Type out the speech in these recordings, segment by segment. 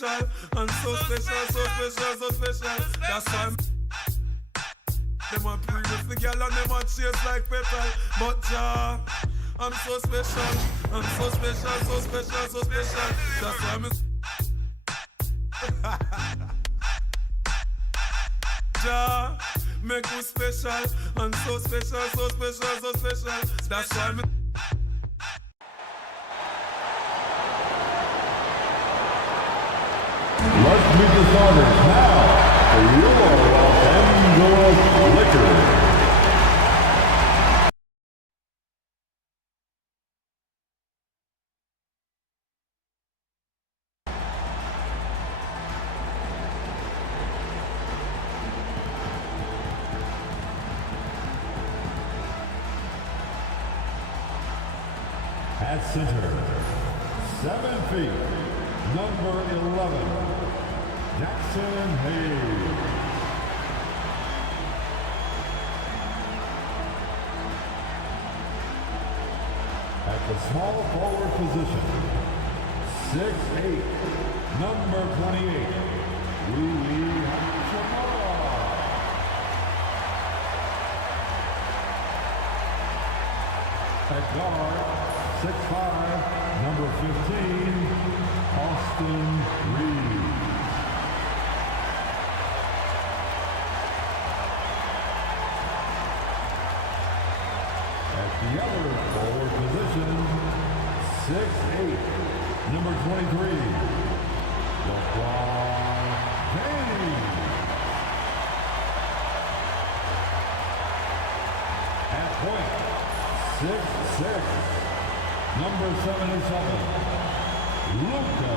special, and so special, so special, so special. That's why them a pre with the girl and them a chase like petal. But I'm so special, I'm so special, so special, so special. That's why make me special, and so special, so special, so special. That's why Let's meet the starters now for your Los Angeles Lakers. At center, 7 feet, number 11, Jackson Hayes. At the small forward position, 6'8", number 28, Louis Hachimura. At guard, 6'5", number 15, Austin Reeves. At the other forward position, 6'8", number 23, LeBron James. At point, 6'6", number 77, Luka.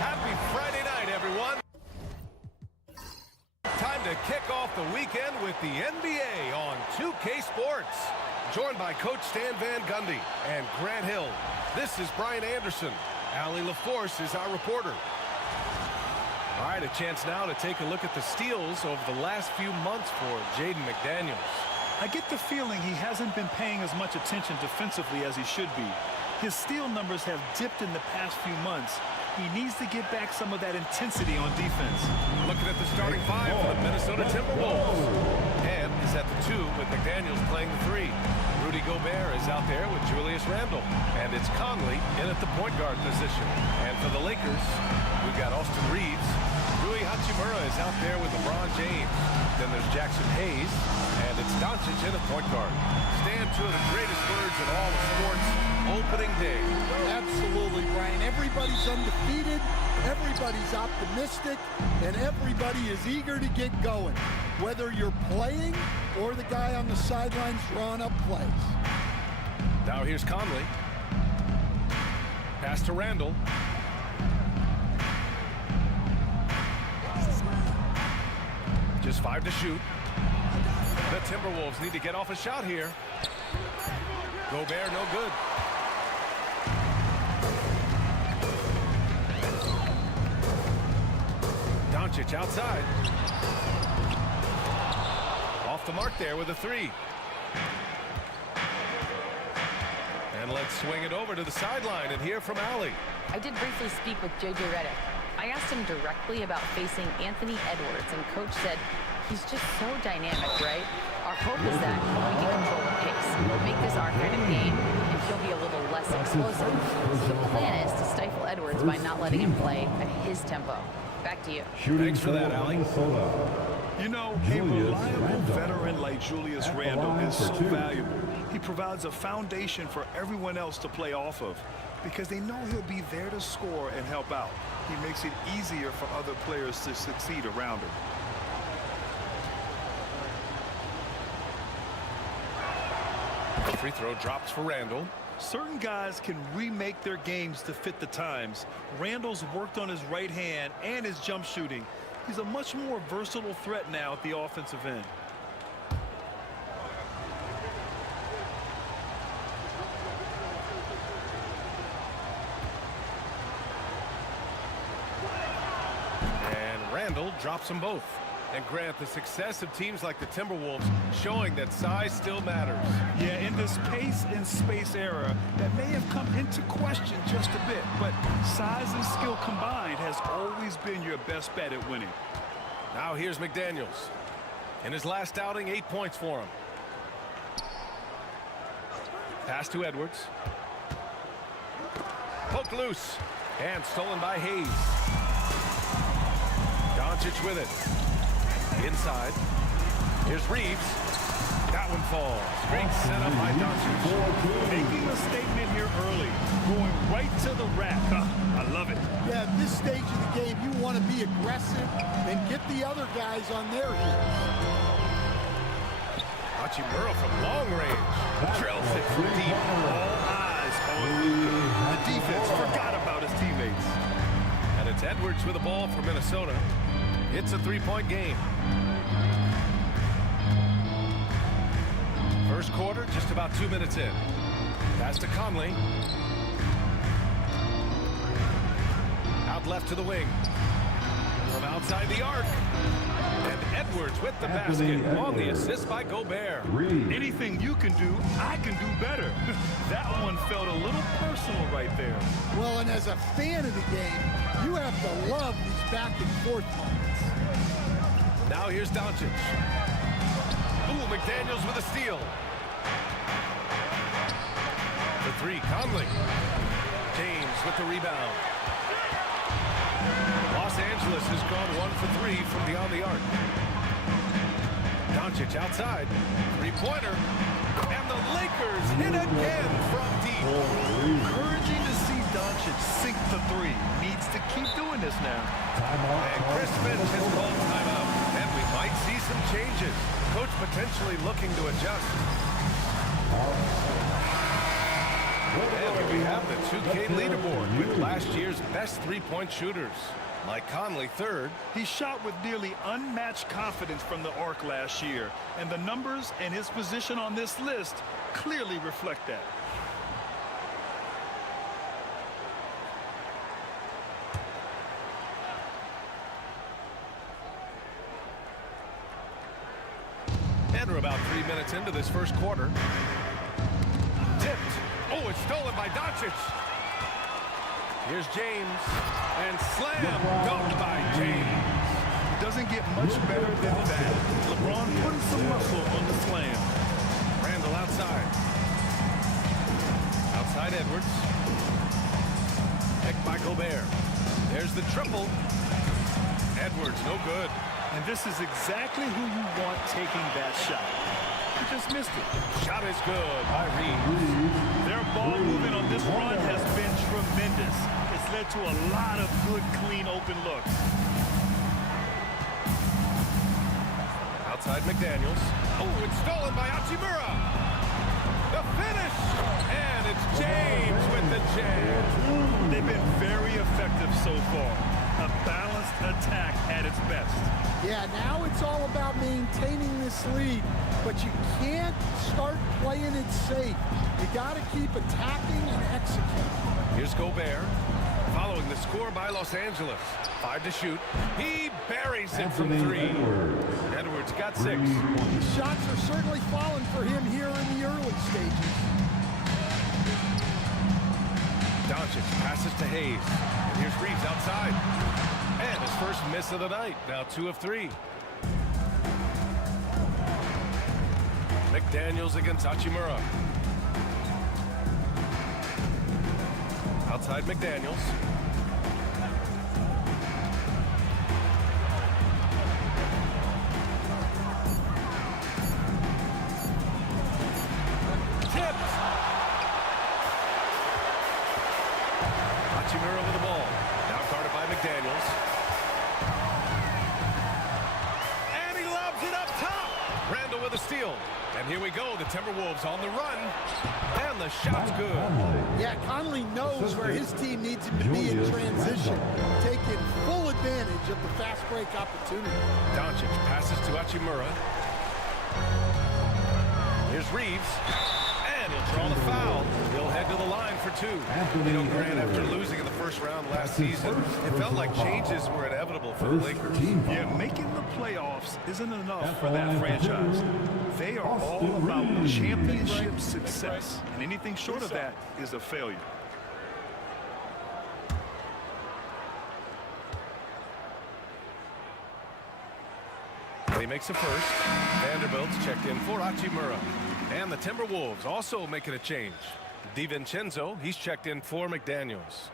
Happy Friday night, everyone. Time to kick off the weekend with the NBA on 2K Sports. Joined by Coach Stan Van Gundy and Grant Hill. This is Brian Anderson. Allie LaForce is our reporter. All right, a chance now to take a look at the steals over the last few months for Jaden McDaniels. I get the feeling he hasn't been paying as much attention defensively as he should be. His steal numbers have dipped in the past few months. He needs to get back some of that intensity on defense. Looking at the starting five for the Minnesota Timberwolves. And is at the 2 with McDaniels playing the 3. Rudy Gobert is out there with Julius Randle. And it's Conley in at the point guard position. And for the Lakers, we've got Austin Reeves. Rui Hachimura is out there with LeBron James. Then there's Jackson Hayes. And it's Doncic in at point guard. Stan, 2 of the greatest words in all of sports. Opening day. Absolutely, Brian. Everybody's undefeated, everybody's optimistic, and everybody is eager to get going, whether you're playing or the guy on the sidelines drawing up plays. Now here's Conley. Pass to Randle. Just 5 to shoot. The Timberwolves need to get off a shot here. Gobert, no good. Doncic outside. Off the mark there with a 3. And let's swing it over to the sideline and hear from Allie. I did briefly speak with J.J. Redick. I asked him directly about facing Anthony Edwards, and Coach said he's just so dynamic, right? Our hope is that we can control the pace, make this our kind of game, and he'll be a little less explosive. So the plan is to stifle Edwards by not letting him play at his tempo. Back to you. Thanks for that, Allie. You know, a reliable veteran like Julius Randle is so valuable. He provides a foundation for everyone else to play off of because they know he'll be there to score and help out. He makes it easier for other players to succeed around him. The free throw drops for Randle. Certain guys can remake their games to fit the times. Randle's worked on his right hand and his jump shooting. He's a much more versatile threat now at the offensive end. And Randle drops them both. And Grant, the success of teams like the Timberwolves showing that size still matters. Yeah, in this pace and space era, that may have come into question just a bit, but size and skill combined has always been your best bet at winning. Now here's McDaniels. In his last outing, 8 points for him. Pass to Edwards. Poke loose. And stolen by Hayes. Doncic with it. Inside. Here's Reeves. That one falls. Great setup by Doncic. Making a statement here early. Going right to the rack. I love it. Yeah, at this stage of the game, you want to be aggressive and get the other guys on their heels. Hachimura from long range. Drills it from deep. All eyes on Luka. The defense forgot about his teammates. And it's Edwards with the ball for Minnesota. It's a three-point game. First quarter, just about 2 minutes in. Pass to Conley. Out left to the wing. From outside the arc. And Edwards with the basket on the assist by Gobert. Anything you can do, I can do better. That one felt a little personal right there. Well, and as a fan of the game, you have to love these back and forth moments. Now here's Doncic. Ooh, McDaniels with a steal. The three, Conley. James with the rebound. Los Angeles has gone 1 for 3 from beyond the arc. Doncic outside. Three-pointer. And the Lakers hit again from deep. Encouraging to see Doncic sink the three. Needs to keep doing this now. And Chris Finch has called timeout. And we might see some changes. Coach potentially looking to adjust. And we have the 2K leaderboard with last year's best three-point shooters. Mike Conley, third. He shot with nearly unmatched confidence from the arc last year, and the numbers and his position on this list clearly reflect that. And we're about 3 minutes into this first quarter. Tipped. Oh, it's stolen by Doncic. Here's James. And slam dunked by James. Doesn't get much better than that. LeBron putting some muscle on the slam. Randall outside. Outside Edwards. Picked by Gobert. There's the triple. Edwards, no good. And this is exactly who you want taking that shot. He just missed it. Shot is good by Reeves. Their ball movement on this run has been tremendous. It's led to a lot of good, clean, open looks. Outside McDaniels. Oh, it's stolen by Hachimura. The finish. And it's James with the jam. They've been very effective so far. A balanced attack at its best. Yeah, now it's all about maintaining this lead, but you can't start playing it safe. You got to keep attacking and executing. Here's Gobert, following the score by Los Angeles. 5 to shoot. He buries it from 3. Edwards got 6. The shots are certainly falling for him here in the early stages. Doncic passes to Hayes. And here's Reeves outside. And his first miss of the night. Now 2 of 3. McDaniels against Hachimura. Outside McDaniels. Tipped. Hachimura with the ball. Now guarded by McDaniels. And he lobs it up top. Randall with a steal. And here we go, the Timberwolves on the run. And the shot's good. Yeah, Conley knows where his team needs him to be in transition, taking full advantage of the fast break opportunity. Doncic passes to Hachimura. Here's Reeves. And he'll draw the foul. He'll head to the line for 2. You know, Grant, after losing in the first round last season, it felt like changes were inevitable for the Lakers. Yeah, making the playoffs isn't enough for that franchise. They are all about championship success, and anything short of that is a failure. He makes a first. Vanderbilt's checked in for Hachimura. And the Timberwolves also making a change. DiVincenzo, he's checked in for McDaniels.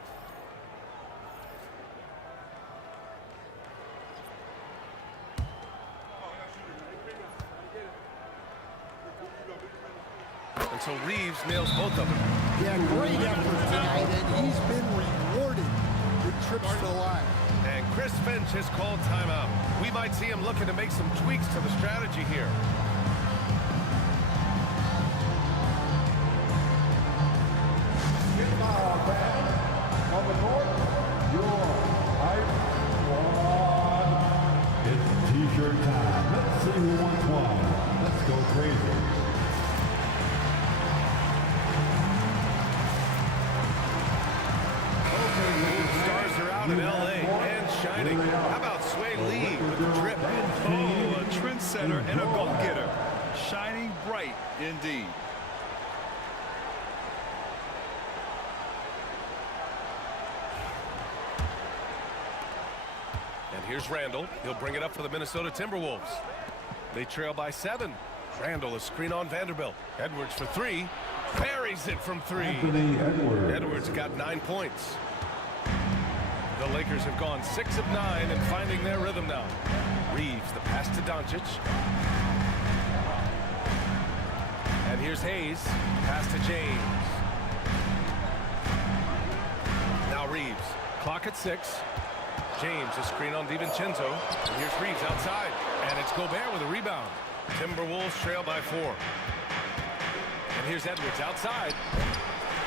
And so Reeves nails both of them. Yeah, great effort tonight, and he's been rewarded with trips to the line. And Chris Finch has called timeout. We might see him looking to make some tweaks to the strategy here. On the court, your hype squad. It's t-shirt time. Let's see who wants one. Let's go crazy. Stars are out in LA and shining. How about Sway Lee with the trip? Oh, a trendsetter and a go-getter. Shining bright indeed. And here's Randall. He'll bring it up for the Minnesota Timberwolves. They trail by 7. Randall, a screen on Vanderbilt. Edwards for 3. Buries it from 3. Edwards got 9 points. The Lakers have gone 6 of 9 and finding their rhythm now. Reeves, the pass to Doncic. And here's Hayes. Pass to James. Now Reeves. Clock at 6. James, a screen on DiVincenzo. And here's Reeves outside. And it's Gobert with a rebound. Timberwolves trail by 4. And here's Edwards outside.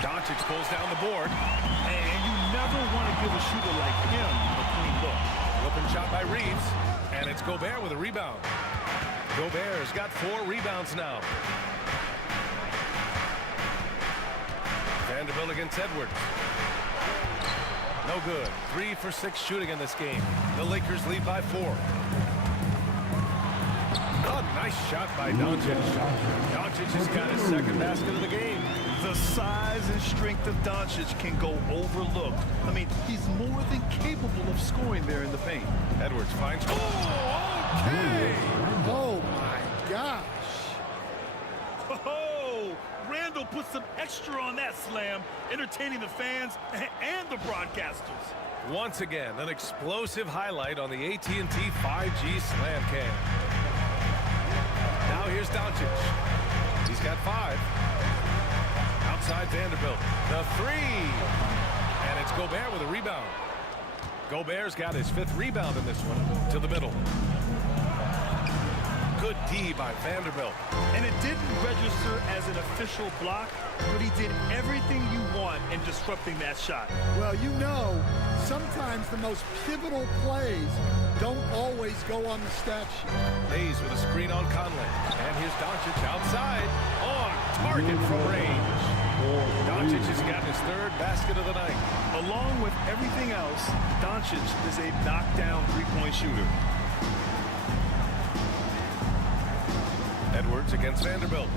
Doncic pulls down the board. And you never want to give a shooter like him a clean look. Open shot by Reeves. And it's Gobert with a rebound. Gobert's got 4 rebounds now. Vanderbilt against Edwards. No good. 3 for 6 shooting in this game. The Lakers lead by 4. Oh, nice shot by Doncic. Doncic has got his second basket of the game. The size and strength of Doncic can go overlooked. I mean, he's more than capable of scoring there in the paint. Edwards finds... Oh, okay! Oh, my gosh. Oh, Randall put some extra on that slam, entertaining the fans and the broadcasters. Once again, an explosive highlight on the AT&T 5G Slam Cam. Now here's Doncic. He's got 5. Outside Vanderbilt. The 3. And it's Gobert with a rebound. Gobert's got his 5th rebound in this one. To the middle. Good D by Vanderbilt. And it didn't register as an official block, but he did everything you want in disrupting that shot. Well, you know, sometimes the most pivotal plays don't always go on the stat sheet. Hayes with a screen on Conley. And here's Doncic outside. On target from range. Doncic has gotten his 3rd basket of the night. Along with everything else, Doncic is a knockdown three-point shooter. Edwards against Vanderbilt.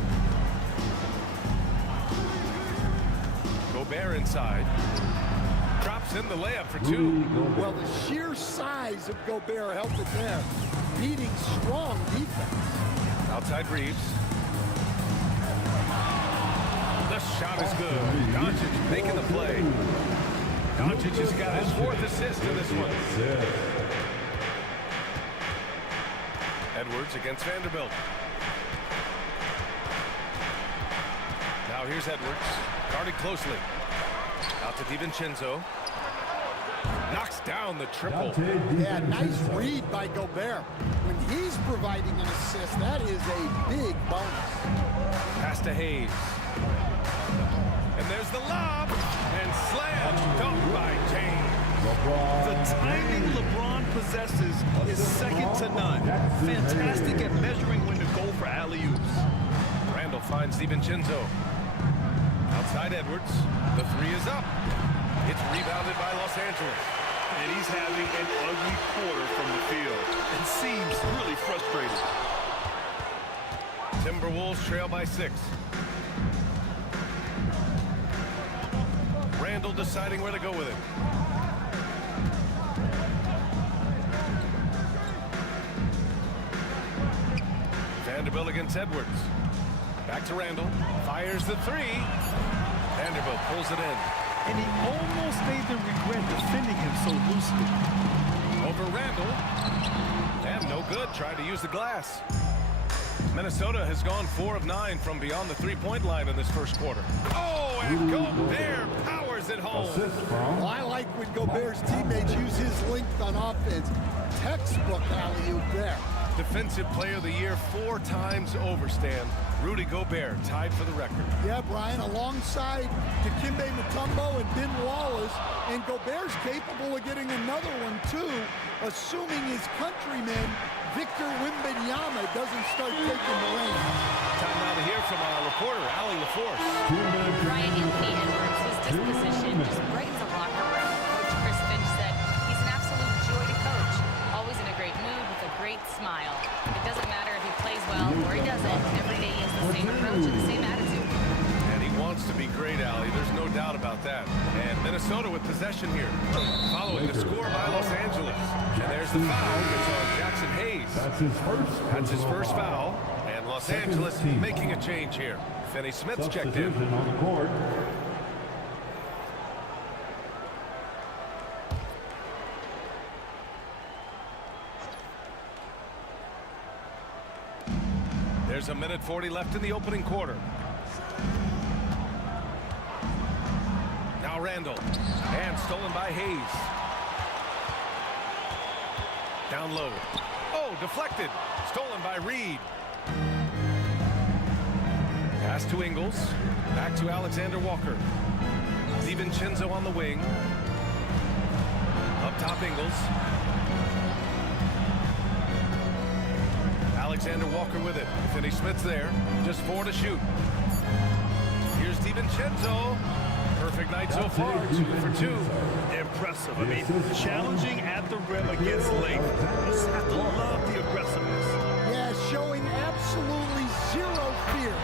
Gobert inside. Drops in the layup for 2. Well, the sheer size of Gobert helped it there, beating strong defense. Outside Reeves. The shot is good. Doncic making the play. Doncic has got his 4th assist in this one. Edwards against Vanderbilt. Now here's Edwards, guarded closely. Out to DiVincenzo. Knocks down the triple. Yeah, nice read by Gobert. When he's providing an assist, that is a big bonus. Pass to Hayes. And there's the lob. And slam dunked by James. The timing LeBron possesses is second to none. Fantastic at measuring when to go for alley-oops. Randall finds DiVincenzo. Outside Edwards. The three is up. It's rebounded by Los Angeles. And he's having an ugly quarter from the field and seems really frustrated. Timberwolves trail by 6. Randall deciding where to go with it. Vanderbilt against Edwards. Back to Randall. Fires the three. Vanderbilt pulls it in. And he almost made them regret defending him so loosely. Over Randall. And no good. Tried to use the glass. Minnesota has gone 4 of 9 from beyond the three-point line in this first quarter. Oh, and Gobert powers it home. Well, I like when Gobert's teammates use his length on offense. Textbook alley-oop there. Defensive Player of the Year 4 times over, Stan. Rudy Gobert tied for the record. Yeah, Brian, alongside Dikembe Mutombo and Ben Wallace, and Gobert's capable of getting another one, too, assuming his countryman, Victor Wembanyama, doesn't start taking the reins. Time now to hear from our reporter, Allie LaForce. Brian Anthony Edwards, his disposition just brightens the locker room. Coach Chris Finch said he's an absolute joy to coach. Always in a great mood with a great smile. It doesn't matter if he plays well or he doesn't. Every day he has the same approach and the same attitude. And he wants to be great, Allie. There's no doubt about that. And Minnesota with possession here. Following the score by Los Angeles. And there's the foul. It's on Jackson Hayes. That's his first foul. And Los Angeles making a change here. Finney Smith's checked in. On the court. There's a minute 40 left in the opening quarter. Now Randall. And stolen by Hayes. Down low. Oh, deflected. Stolen by Reed. Pass to Ingles. Back to Alexander Walker. DiVincenzo on the wing. Up top Ingles. Alexander Walker with it. Finney Smith's there. Just 4 to shoot. Here's DiVincenzo. Perfect night so far. 2 for 2. Impressive. I mean, challenging at the rim against Lake. Just have to love the aggressiveness. Yeah, showing absolutely zero fear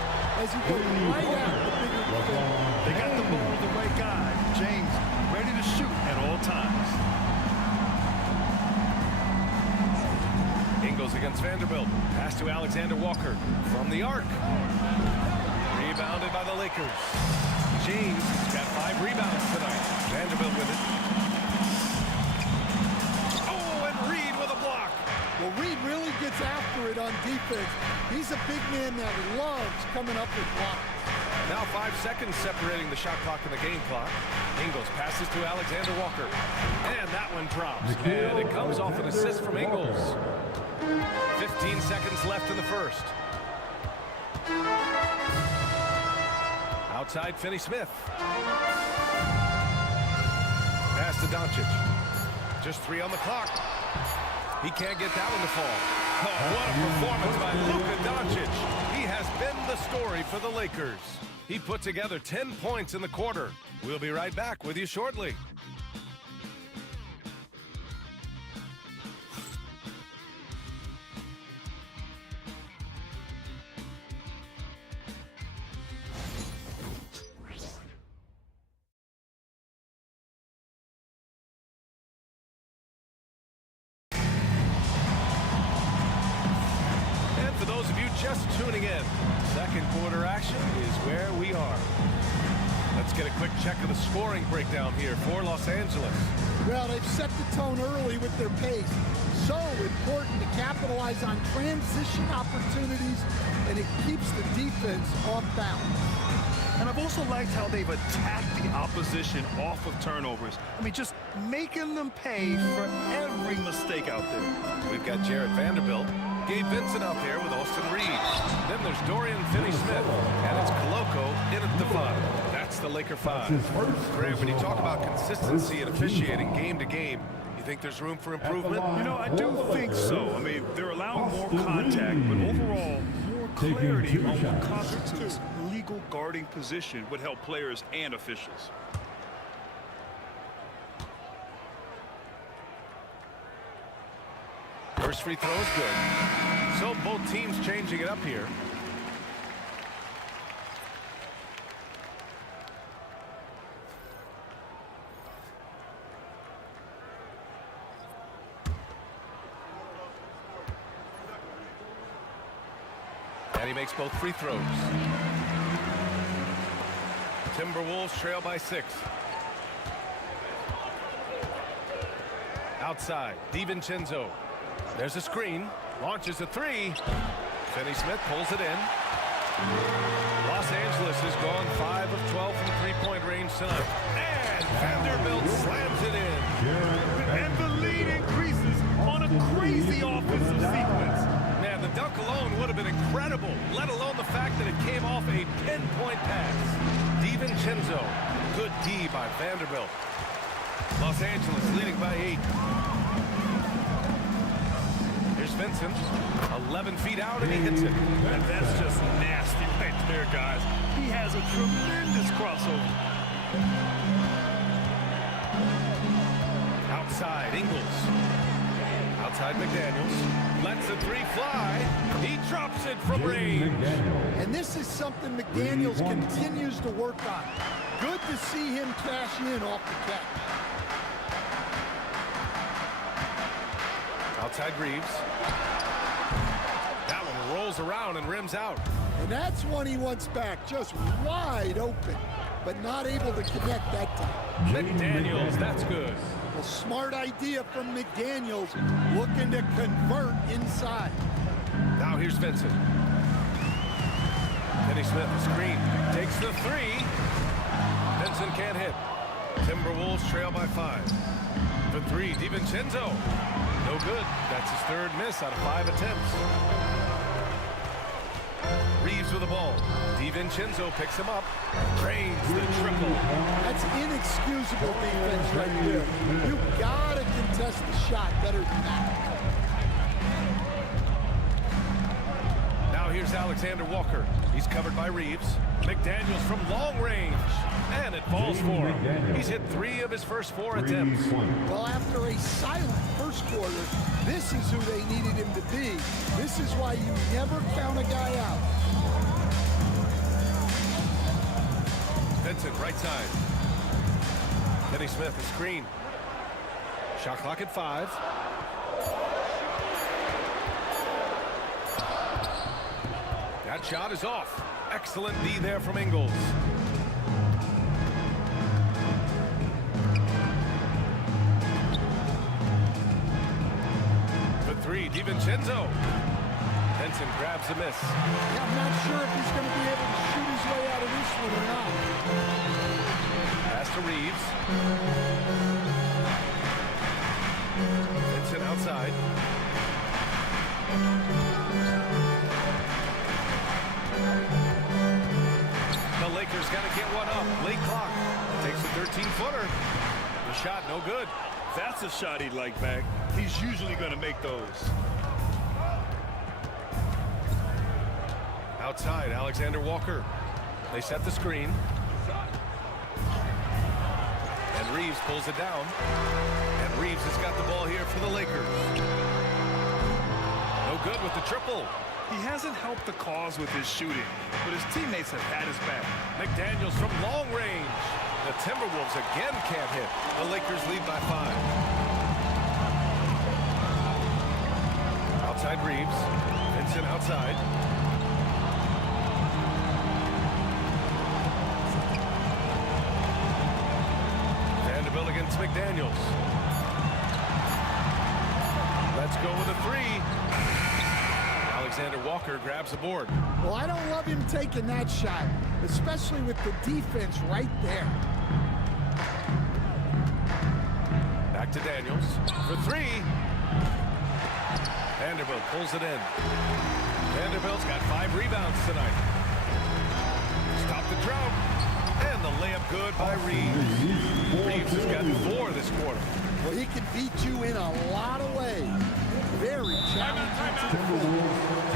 as he goes right at the bigger defender. They got the ball to the right guy. James ready to shoot at all times. Ingles against Vanderbilt. Pass to Alexander Walker from the arc. Rebounded by the Lakers. James has got 5 rebounds tonight. Vanderbilt with it. Oh, and Reed with a block. Well, Reed really gets after it on defense. He's a big man that loves coming up with blocks. Now 5 seconds separating the shot clock and the game clock. Ingles passes to Alexander Walker. And that one drops. And it comes off an assist from Ingles. 15 seconds left in the first. Outside Finney Smith. Pass to Doncic. Just 3 on the clock. He can't get that one to fall. Oh, what a performance by Luka Doncic. He has been the story for the Lakers. He put together 10 points in the quarter. We'll be right back with you shortly. Just tuning in, second quarter action is where we are. Let's get a quick check of the scoring breakdown here for Los Angeles. Well, they've set the tone early with their pace. So important to capitalize on transition opportunities, and it keeps the defense off balance. And I've also liked how they've attacked the opposition off of turnovers. I mean, just making them pay for every mistake out there. We've got Jarrett Vanderbilt. Gabe Vincent out there with Austin Reed. Then there's Dorian Finney-Smith, and it's Koloko in at the 5. That's the Laker 5. Grant, when you talk about consistency and officiating game to game, you think there's room for improvement? You know, I do think so. I mean, they're allowing more contact, but overall, more clarity on what constitutes league legal guarding position would help players and officials. First free throw is good. So both teams changing it up here. And he makes both free throws. Timberwolves trail by 6. Outside, DiVincenzo. There's a screen. Launches a 3. Finney Smith pulls it in. Los Angeles has gone 5 of 12 from three-point range tonight. And Vanderbilt slams it in. And the lead increases on a crazy offensive sequence. Man, the dunk alone would have been incredible, let alone the fact that it came off a pinpoint pass. DiVincenzo, good D by Vanderbilt. Los Angeles leading by 8. Here's Vincent, 11 feet out, and he hits it. And that's just nasty right there, guys. He has a tremendous crossover. Outside, Ingles. Outside, McDaniels. Lets the 3 fly. He drops it from range. And this is something McDaniels continues to work on. Good to see him cash in off the catch. Outside Reeves. That one rolls around and rims out. And that's one he wants back, just wide open, but not able to connect that time. McDaniels, that's good. A smart idea from McDaniels, looking to convert inside. Now here's Vincent. Finney Smith, the screen. Takes the 3. Vincent can't hit. Timberwolves trail by 5. For 3, DiVincenzo. No good. That's his 3rd miss out of 5 attempts. Reeves with the ball. DiVincenzo picks him up. Drains the triple. That's inexcusable defense right there. You gotta contest the shot better than that. Now here's Alexander Walker. He's covered by Reeves. McDaniels from long range. And it falls for him. He's hit 3 of his first 4 attempts. Well, after a silent first quarter, this is who they needed him to be. This is why you never count a guy out. Vincent, right side. Finney Smith, a screen. Shot clock at 5. That shot is off. Excellent D there from Ingles. For 3, DiVincenzo. Vincent grabs the miss. Yeah, I'm not sure if he's going to be able to shoot his way out of this one or not. Pass to Reeves. Vincent outside. The Lakers got to get one up. Late clock. Takes a 13-footer. The shot no good. That's a shot he'd like back. He's usually going to make those. Outside, Alexander Walker. They set the screen. And Reeves pulls it down. And Reeves has got the ball here for the Lakers. No good with the triple. He hasn't helped the cause with his shooting, but his teammates have had his back. McDaniels from long range. The Timberwolves again can't hit. The Lakers lead by 5. Outside Reeves. Vincent outside. Vanderbilt against McDaniels. Let's go with a 3. Alexander Walker grabs the board. Well, I don't love him taking that shot, especially with the defense right there. Back to Daniels for 3. Vanderbilt pulls it in. Vanderbilt's got 5 rebounds tonight. Stop the drought. And the layup good by Reeves. Reeves has got 4 this quarter. Well, he can beat you in a lot of ways. Very challenging.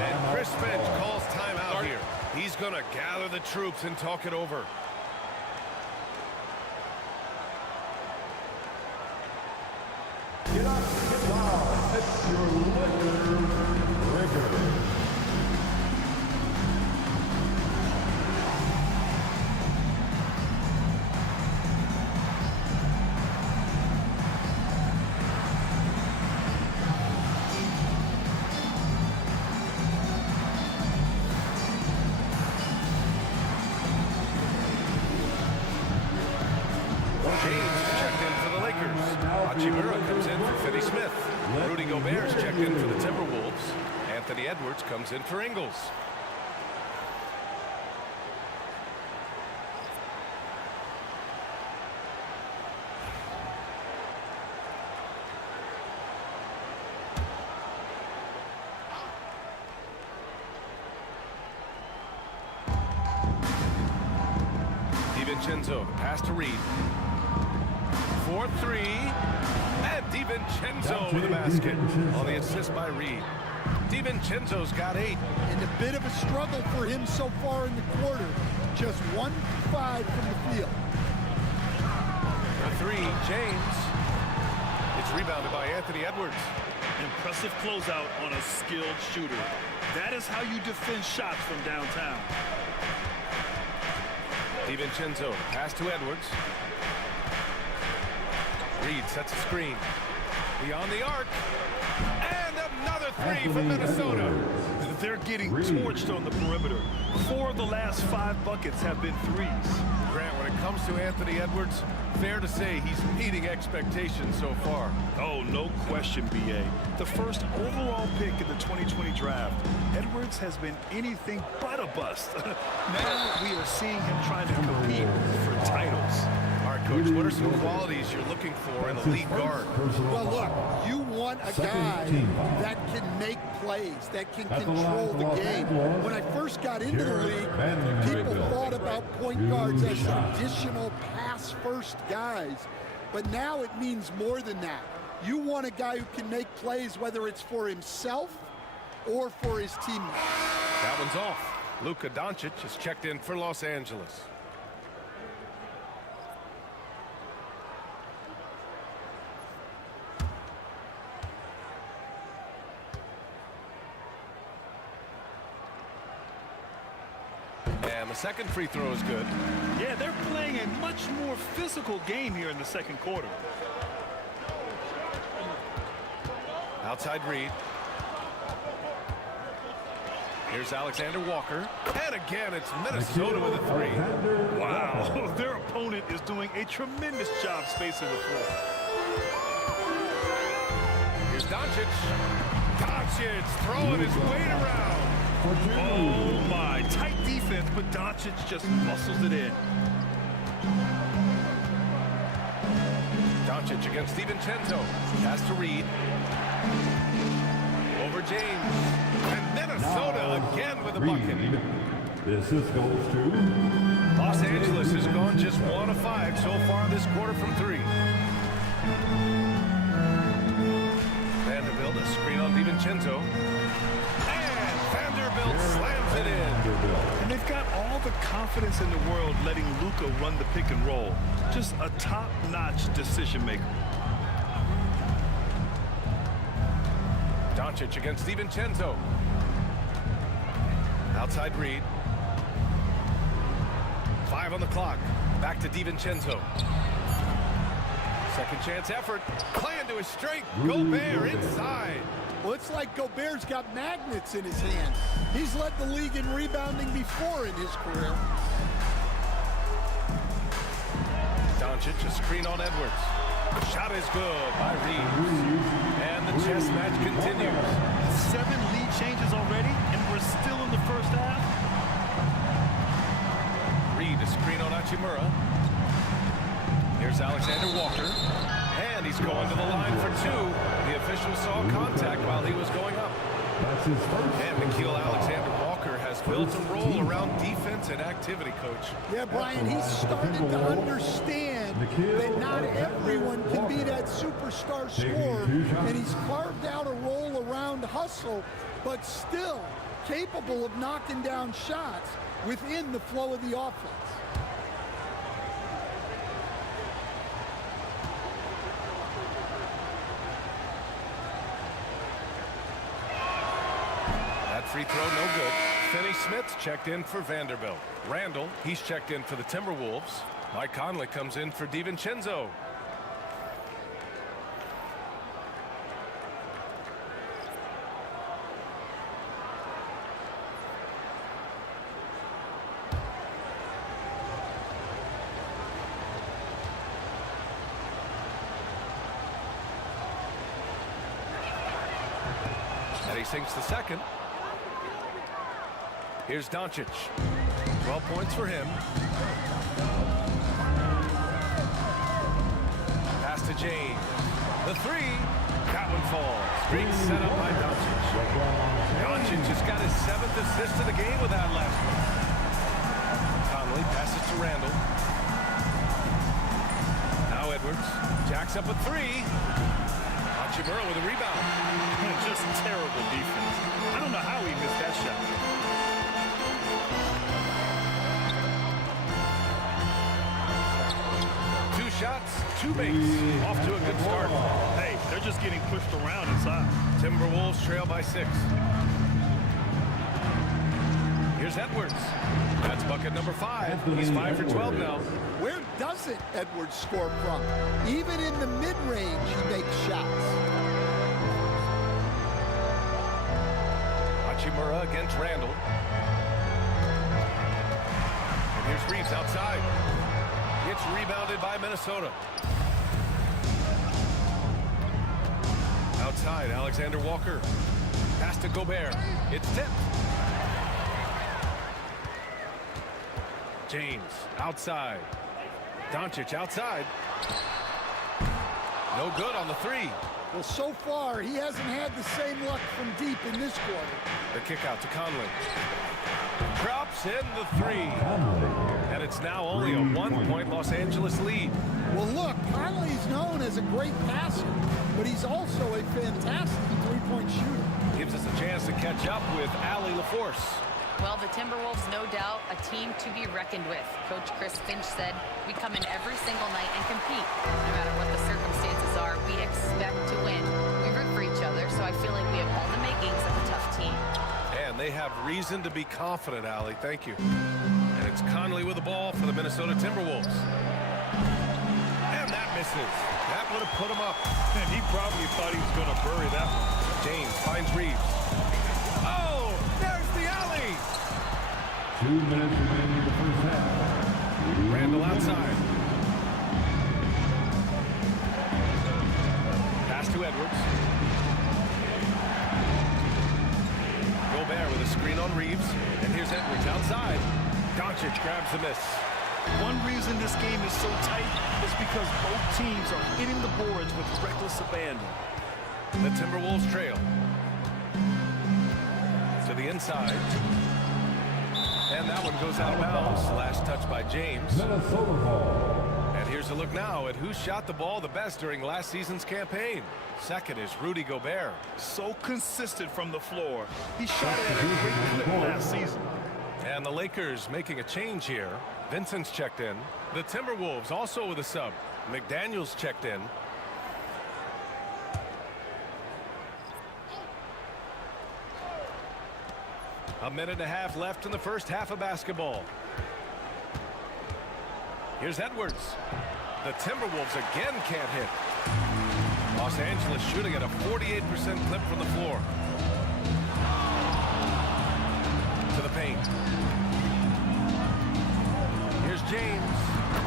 And Chris Finch calls timeout here. He's going to gather the troops and talk it over. Get up, get down. It's your LAKERS. Hachimura comes in for Finney Smith. Rudy Gobert's checked in for the Timberwolves. Anthony Edwards comes in for Ingles. DiVincenzo, pass to Reed. 4-3, and DiVincenzo with a basket on the assist by Reed. DiVincenzo's got 8. And a bit of a struggle for him so far in the quarter. Just 1 for 5 from the field. For 3, James. It's rebounded by Anthony Edwards. Impressive closeout on a skilled shooter. That is how you defend shots from downtown. DiVincenzo, pass to Edwards. Reed sets a screen. Beyond the arc. And another 3 from Minnesota. They're getting torched on the perimeter. 4 of the last 5 buckets have been threes. Grant, when it comes to Anthony Edwards, fair to say he's meeting expectations so far. Oh, no question, B.A. The first overall pick in the 2020 draft, Edwards has been anything but a bust. Now we are seeing him trying to compete for titles. All right, Coach, what are some qualities you're looking for in a lead guard? Well, look, you want a guy that can make plays, that can control the game. When I first got into the league, people thought about point guards as additional pass-first guys. But now it means more than that. You want a guy who can make plays, whether it's for himself or for his teammates. That one's off. Luka Doncic is checked in for Los Angeles. And the second free throw is good. Yeah, they're playing a much more physical game here in the second quarter. Outside Reed. Here's Alexander Walker. And again, it's Minnesota with a 3. Wow, their opponent is doing a tremendous job spacing the floor. Here's Doncic. Doncic throwing his weight around. Oh my, tight defense, but Doncic just muscles it in. Doncic against DiVincenzo. Pass to Reed. Over James. And Minnesota again with a bucket. The assist goes to Los Angeles has gone just 1 of 5 so far this quarter from 3. Vanderbilt, a screen on DiVincenzo. Vanderbilt slams it in. And they've got all the confidence in the world letting Luka run the pick and roll. Just a top-notch decision maker. Doncic against DiVincenzo. Outside Reed. 5 on the clock. Back to DiVincenzo. Second chance effort. Playing to his strength. Gobert inside. Well, it's like Gobert's got magnets in his hand. He's led the league in rebounding before in his career. Doncic, a screen on Edwards. Shot is good by Reed. And the chess match continues. 7 lead changes already, and we're still in the first half. Reed, a screen on Hachimura. Here's Alexander Walker. And he's going to the line for 2. The official saw contact while he was going up. That's his first. And Nickeil Alexander-Walker has built a role around defense and activity, Coach. Yeah, Brian, he's started to understand that not everyone can be that superstar scorer, and he's carved out a role around hustle, but still, capable of knocking down shots within the flow of the offense. That free throw, no good. Finney-Smith's checked in for Vanderbilt. Randall, he's checked in for the Timberwolves. Mike Conley comes in for DiVincenzo. And he sinks the second. Here's Doncic. 12 points for him. Pass to James. The three. That one falls. Great setup by Doncic. Doncic just got his 7th assist of the game with that last one. Conley passes to Randall. Now Edwards. Jacks up a three. Hachimura with a rebound. Just terrible defense. I don't know how he missed that shot. Shots, 2 makes. Off to a good start. Hey, they're just getting pushed around inside. Timberwolves trail by 6. Here's Edwards. That's bucket number 5. He's 5 for 12 now. Where doesn't Edwards score from? Even in the mid-range, he makes shots. Hachimura against Randall. And here's Reeves outside. Gets rebounded by Minnesota. Outside, Alexander Walker. Pass to Gobert. It's tipped. James outside. Doncic outside. No good on the three. Well, so far, he hasn't had the same luck from deep in this quarter. The kick out to Conley. Drops in the three. And it's now only a 1-point Los Angeles lead. Well, look, Conley's known as a great passer, but he's also a fantastic three-point shooter. Gives us a chance to catch up with Allie LaForce. Well, the Timberwolves, no doubt, a team to be reckoned with. Coach Chris Finch said, we come in every single night and compete. No matter what the circumstances are, we expect to win. We root for each other, so I feel like we have all the makings of a tough team. And they have reason to be confident, Allie. Thank you. And it's Conley with the ball for the Minnesota Timberwolves. And that misses. That would have put him up. And he probably thought he was going to bury that one. James finds Reeves. Oh, there's the alley. 2 minutes remaining in the first half. Randall outside. Pass to Edwards. Gobert with a screen on Reeves. And here's Edwards outside. Doncic grabs the miss. One reason this game is so tight is because both teams are hitting the boards with reckless abandon. The Timberwolves trail. To the inside. And that one goes out of bounds. Last touch by James. Minnesota ball. And here's a look now at who shot the ball the best during last season's campaign. Second is Rudy Gobert. So consistent from the floor. He shot it at a great clip last season. And the Lakers making a change here. Vincent's checked in. The Timberwolves also with a sub. McDaniels checked in. A minute and a half left in the first half of basketball. Here's Edwards. The Timberwolves again can't hit. Los Angeles shooting at a 48% clip from the floor. To the paint. Here's James.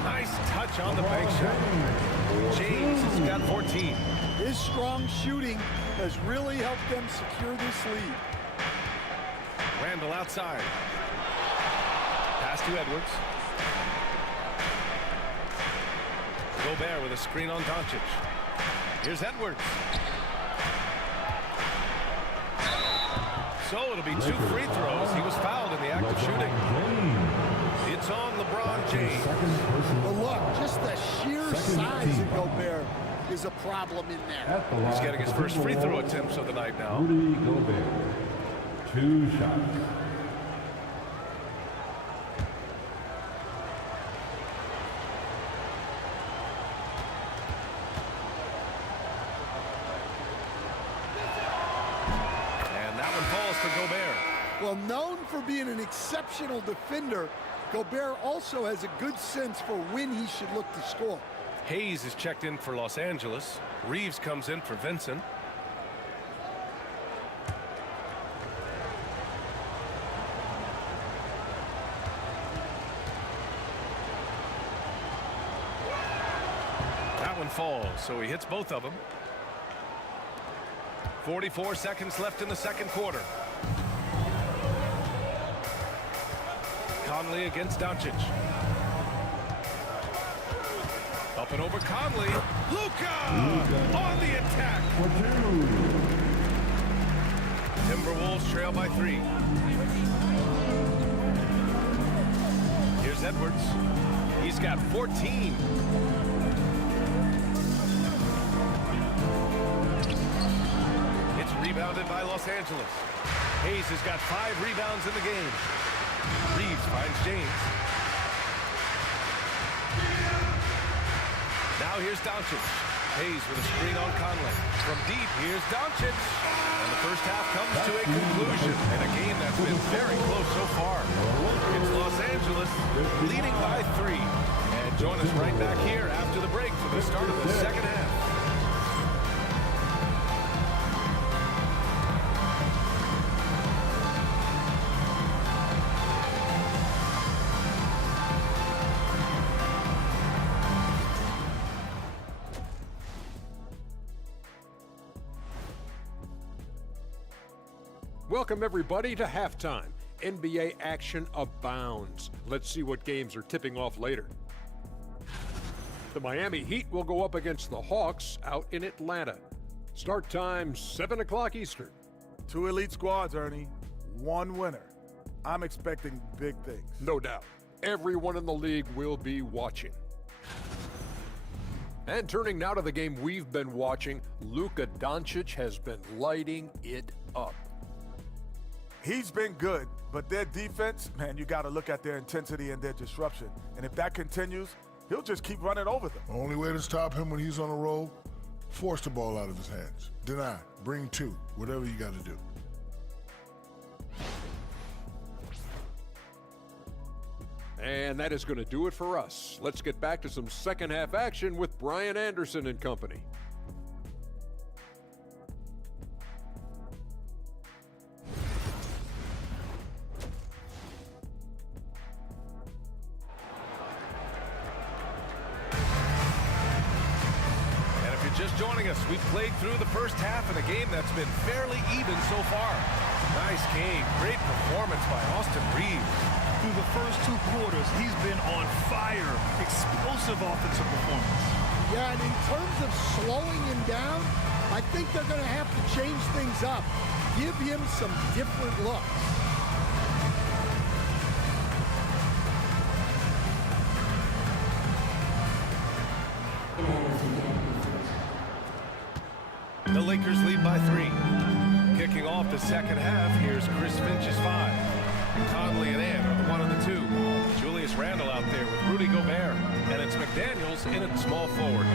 Nice touch on the bank shot. James has got 14. His strong shooting has really helped them secure this lead. Randall outside. Pass to Edwards. Gobert with a screen on Doncic. Here's Edwards. So it'll be 2 free throws. He was fouled in the act of shooting. It's on LeBron James. But look, just the sheer size of Gobert is a problem in there. He's getting his first free throw attempts of the night now. Rudy Gobert. 2 shots. And that one falls for Gobert. Well, known for being an exceptional defender, Gobert also has a good sense for when he should look to score. Hayes is checked in for Los Angeles. Reeves comes in for Vincent. That one falls, so he hits both of them. 44 seconds left in the second quarter. Conley against Doncic. Up and over Conley. Luka on the attack. Timberwolves trail by 3. Here's Edwards. He's got 14. It's rebounded by Los Angeles. Hayes has got 5 rebounds in the game. Reeves finds James. Now here's Doncic. Hayes with a screen on Conley. From deep, here's Doncic. And the first half comes to a conclusion in a game that's been very close so far. It's Los Angeles leading by 3. And join us right back here after the break for the start of the second half. Welcome, everybody, to halftime. NBA action abounds. Let's see what games are tipping off later. The Miami Heat will go up against the Hawks out in Atlanta. Start time, 7 o'clock Eastern. 2 elite squads, Ernie. 1 winner. I'm expecting big things. No doubt. Everyone in the league will be watching. And turning now to the game we've been watching, Luka Doncic has been lighting it up. He's been good, but their defense, man, you got to look at their intensity and their disruption. And if that continues, he'll just keep running over them. The only way to stop him when he's on a roll, force the ball out of his hands. Deny, bring 2, whatever you got to do. And that is going to do it for us. Let's get back to some second half action with Brian Anderson and company. Just joining us, we've played through the first half in a game that's been fairly even so far. Nice game, great performance by Austin Reeves. Through the first 2 quarters, he's been on fire. Explosive offensive performance. Yeah, and in terms of slowing him down, I think they're going to have to change things up. Give him some different looks. The Lakers lead by 3. Kicking off the second half, here's Chris Finch's 5. Conley and Ant are the 1 and the 2. Julius Randle out there with Rudy Gobert. And it's McDaniels in at small forward.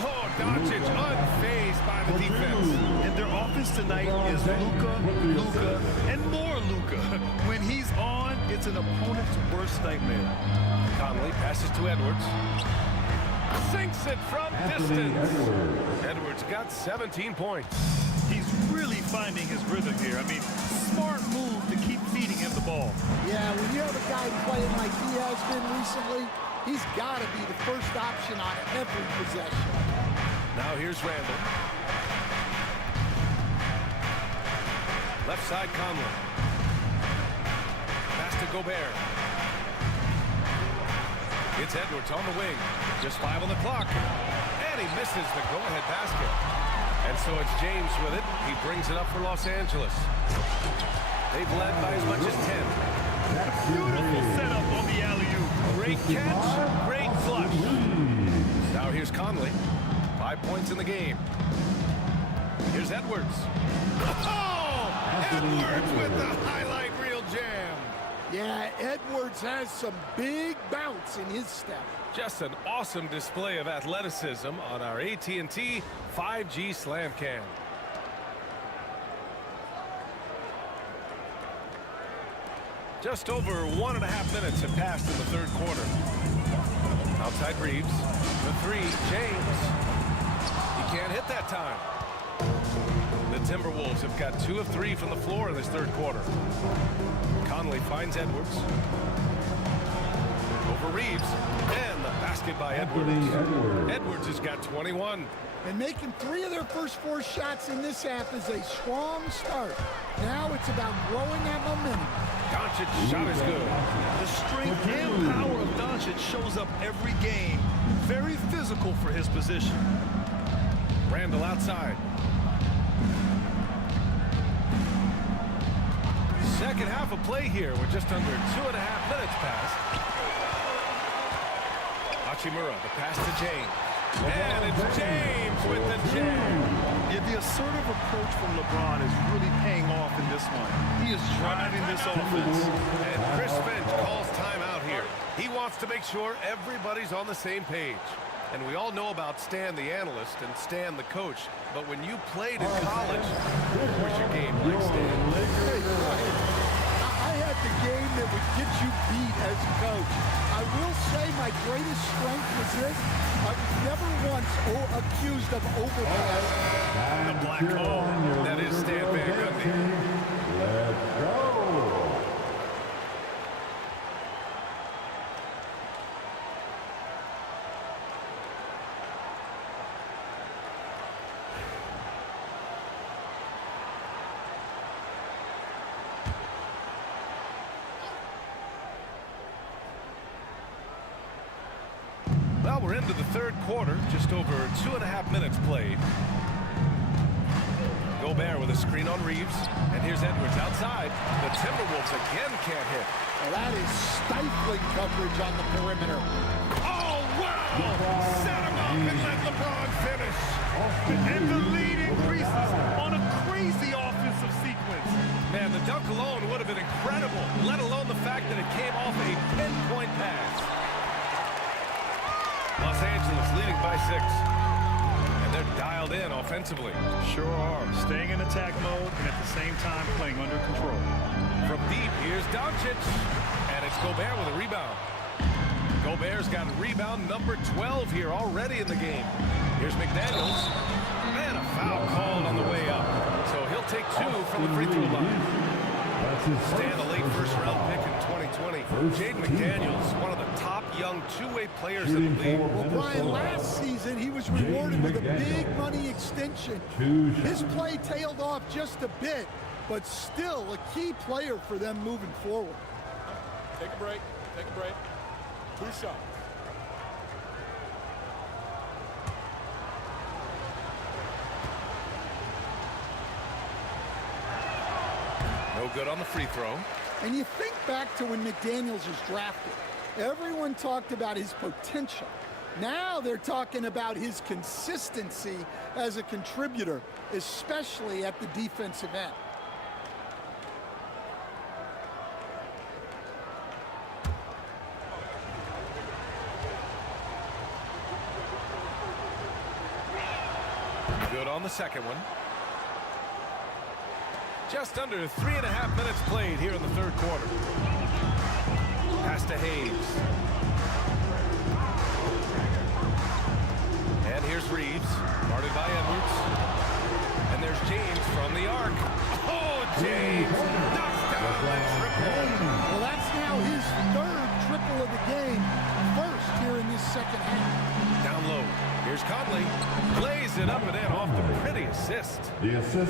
Oh, Doncic unfazed by the defense. And their offense tonight is Luka, and more Luka. When he's on, it's an opponent's worst nightmare. Conley passes to Edwards. Sinks it from distance. Edwards got 17 points. He's really finding his rhythm here. I mean, smart move to keep feeding him the ball. Yeah, when you have a guy playing like he has been recently, he's got to be the first option on every possession. Now here's Randle. Left side Conley. Pass to Gobert. It's Edwards on the wing. Just 5 on the clock. And he misses the go-ahead basket. And so it's James with it. He brings it up for Los Angeles. They've led by as much as 10. Beautiful setup on the alley-oop. Great catch, great flush. Now here's Conley. 5 points in the game. Here's Edwards. Oh! Edwards with the highlight reel jam. Yeah, Edwards has some big bounce in his step. Just an awesome display of athleticism on our AT&T 5G Slam Cam. Just over 1.5 minutes have passed in the third quarter. Outside Reeves. The three, James. He can't hit that time. The Timberwolves have got 2 of 3 from the floor in this third quarter. Conley finds Edwards. Over Reeves. And the basket by Edwards. Edwards has got 21. And making 3 of their first 4 shots in this half is a strong start. Now it's about growing that momentum. Doncic's shot is good. The strength and power of Doncic shows up every game. Very physical for his position. Randall outside. Second half of play here. We're just under 2.5 minutes past. Hachimura, the pass to James. And it's James with the jam. Yeah, the assertive approach from LeBron is really paying off in this one. He is driving this offense. And Chris Finch calls timeout here. He wants to make sure everybody's on the same page. And we all know about Stan the analyst and Stan the coach. But when you played in college, what was your game like, Stan? I had the game that would get you beat as a coach. I will say my greatest strength was this. I was never once accused of overpass. The black hole. That is Stan Van Gundy. Let's go. Well, we're into the third quarter, just over 2.5 minutes played. Gobert with a screen on Reeves, and here's Edwards outside. The Timberwolves again can't hit. Well, that is stifling coverage on the perimeter. Oh, wow! Set him up and let LeBron finish. And the lead increases on a crazy offensive sequence. Man, the dunk alone would have been incredible, let alone the fact that it came off a pinpoint pass. Los Angeles leading by 6. And they're dialed in offensively. Sure are. Staying in attack mode and at the same time playing under control. From deep, here's Doncic. And it's Gobert with a rebound. Gobert's got rebound number 12 here already in the game. Here's McDaniels. Man, a foul called on the way up. So he'll take 2 from the free throw line. Stan, a late first-round pick in 2020. Jaden McDaniels, one of the top young two-way players in the league. Well, Brian, last season he was rewarded with a big money extension. His play tailed off just a bit, but still a key player for them moving forward. Take a break. Take a break. 2 shots. No good on the free throw. And you think back to when McDaniels was drafted. Everyone talked about his potential. Now they're talking about his consistency as a contributor, especially at the defensive end. Good on the second one. Just under 3.5 minutes played here in the third quarter. Pass to Hayes. And here's Reeves, guarded by Edwards. And there's James from the arc. Oh, James knocks down the triple. Well, that's now his 3rd triple of the game, first here in this second half. Down low. Here's Conley. Plays it up and in off the pretty assist.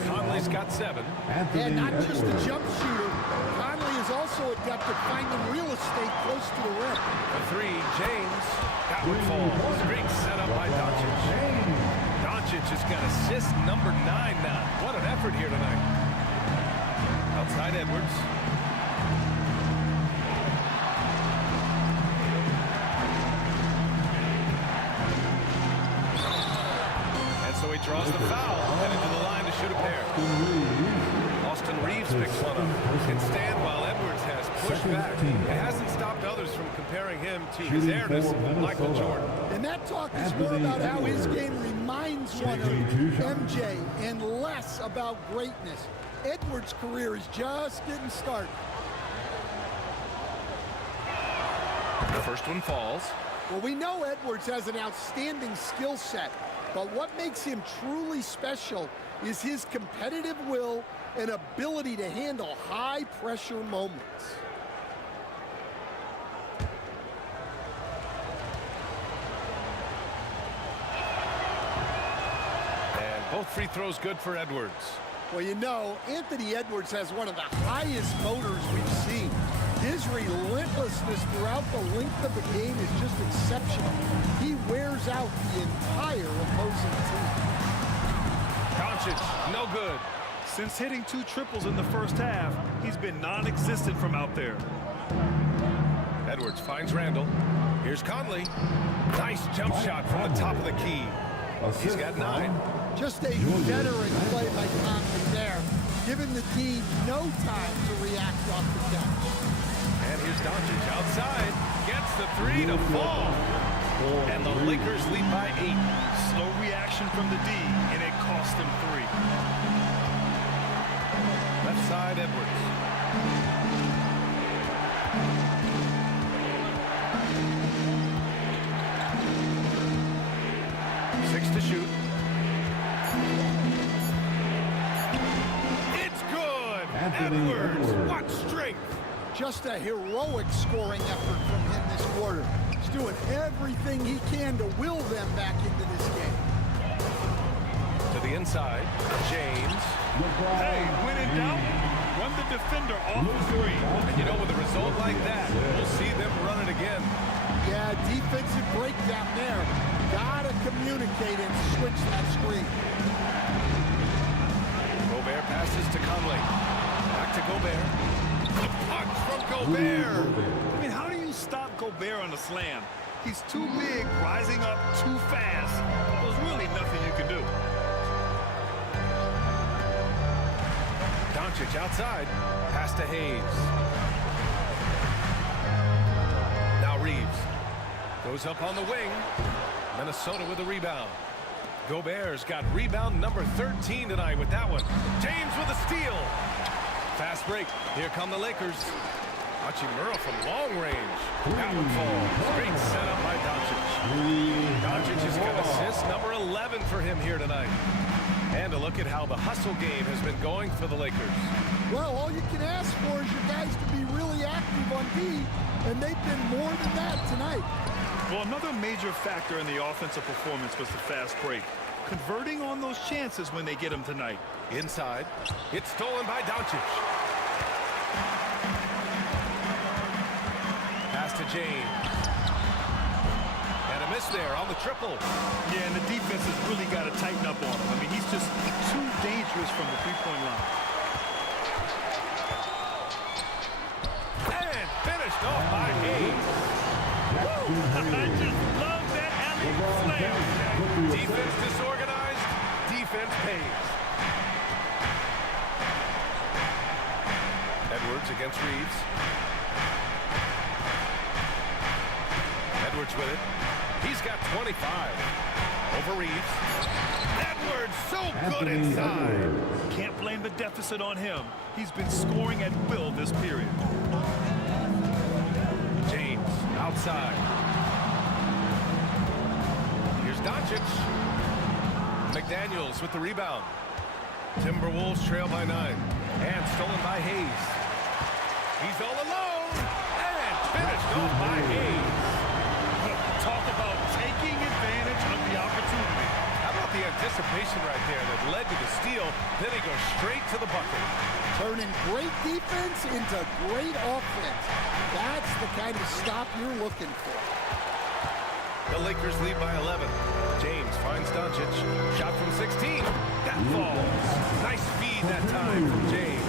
Conley's got 7. And not just a jump shooter. Conley is also adept at finding real estate close to the rim. The 3, James. That one falls. Great setup by Doncic. Doncic has got assist number 9 now. What an effort here tonight. Outside Edwards. So he draws the foul, headed to the line to shoot a pair. Lost Austin Reeves picks one up. Can stand while Edwards has pushed back. It hasn't stopped others from comparing him to his heiress, Michael Jordan. And that talk is more about how his game reminds one of MJ and less about greatness. Edwards' career is just getting started. The first one falls. Well, we know Edwards has an outstanding skill set, but what makes him truly special is his competitive will and ability to handle high-pressure moments. And both free throws good for Edwards. Well, you know, Anthony Edwards has one of the highest motors we've seen. His relentlessness throughout the length of the game is just exceptional. He wears out the entire opposing team. Doncic, no good. Since hitting 2 triples in the first half, he's been non-existent from out there. Edwards finds Randall. Here's Conley. Nice jump shot from the top of the key. He's got 9. Just a veteran play by Conley there, giving the team no time to react off the catch. And here's Doncic outside. Gets the 3 to fall. And the Lakers lead by 8. Slow reaction from the D, and it cost them 3. Left side, Edwards. Six to shoot. It's good. Edwards, what strength. Just a heroic scoring effort from him this quarter. He's doing everything he can to will them back into this game. To the inside, James. Hey, when in doubt, run the defender off the 3. And you know, with a result like that, we'll see them run it again. Yeah, defensive breakdown there. Gotta communicate and switch that screen. Gobert passes to Conley. Back to Gobert. The punch from Gobert. I mean, how do you stop Gobert on a slam? He's too big, rising up too fast. There's really nothing you can do. Doncic outside. Pass to Hayes. Now Reeves. Goes up on the wing. Minnesota with a rebound. Gobert's got rebound number 13 tonight with that one. James with a steal. Fast break. Here come the Lakers. Hachimura from long range. That one falls. Great setup by Doncic. Doncic has got assist number 11 for him here tonight. And a look at how the hustle game has been going for the Lakers. Well, all you can ask for is your guys to be really active on D, and they've been more than that tonight. Well, another major factor in the offensive performance was the fast break. Converting on those chances when they get them tonight. Inside. It's stolen by Doncic. Pass to James. And a miss there on the triple. Yeah, and the defense has really got to tighten up on him. I mean, he's just too dangerous from the three-point line. And finished off by Hayes. I just love that alley-oop slam. Defense disorganized, defense pays. Edwards against Reeves. Edwards with it. He's got 25. Over Reeves. Edwards so good inside. Can't blame the deficit on him. He's been scoring at will this period. James outside. Here's Doncic. McDaniels with the rebound. Timberwolves trail by 9. And stolen by Hayes. He's all alone. And finished off by Hayes. Talk about taking advantage of the opportunity. How about the anticipation right there that led to the steal? Then he goes straight to the bucket. Turning great defense into great offense. That's the kind of stop you're looking for. The Lakers lead by 11. James finds Doncic. Shot from 16. That falls. Nice feed that time from James.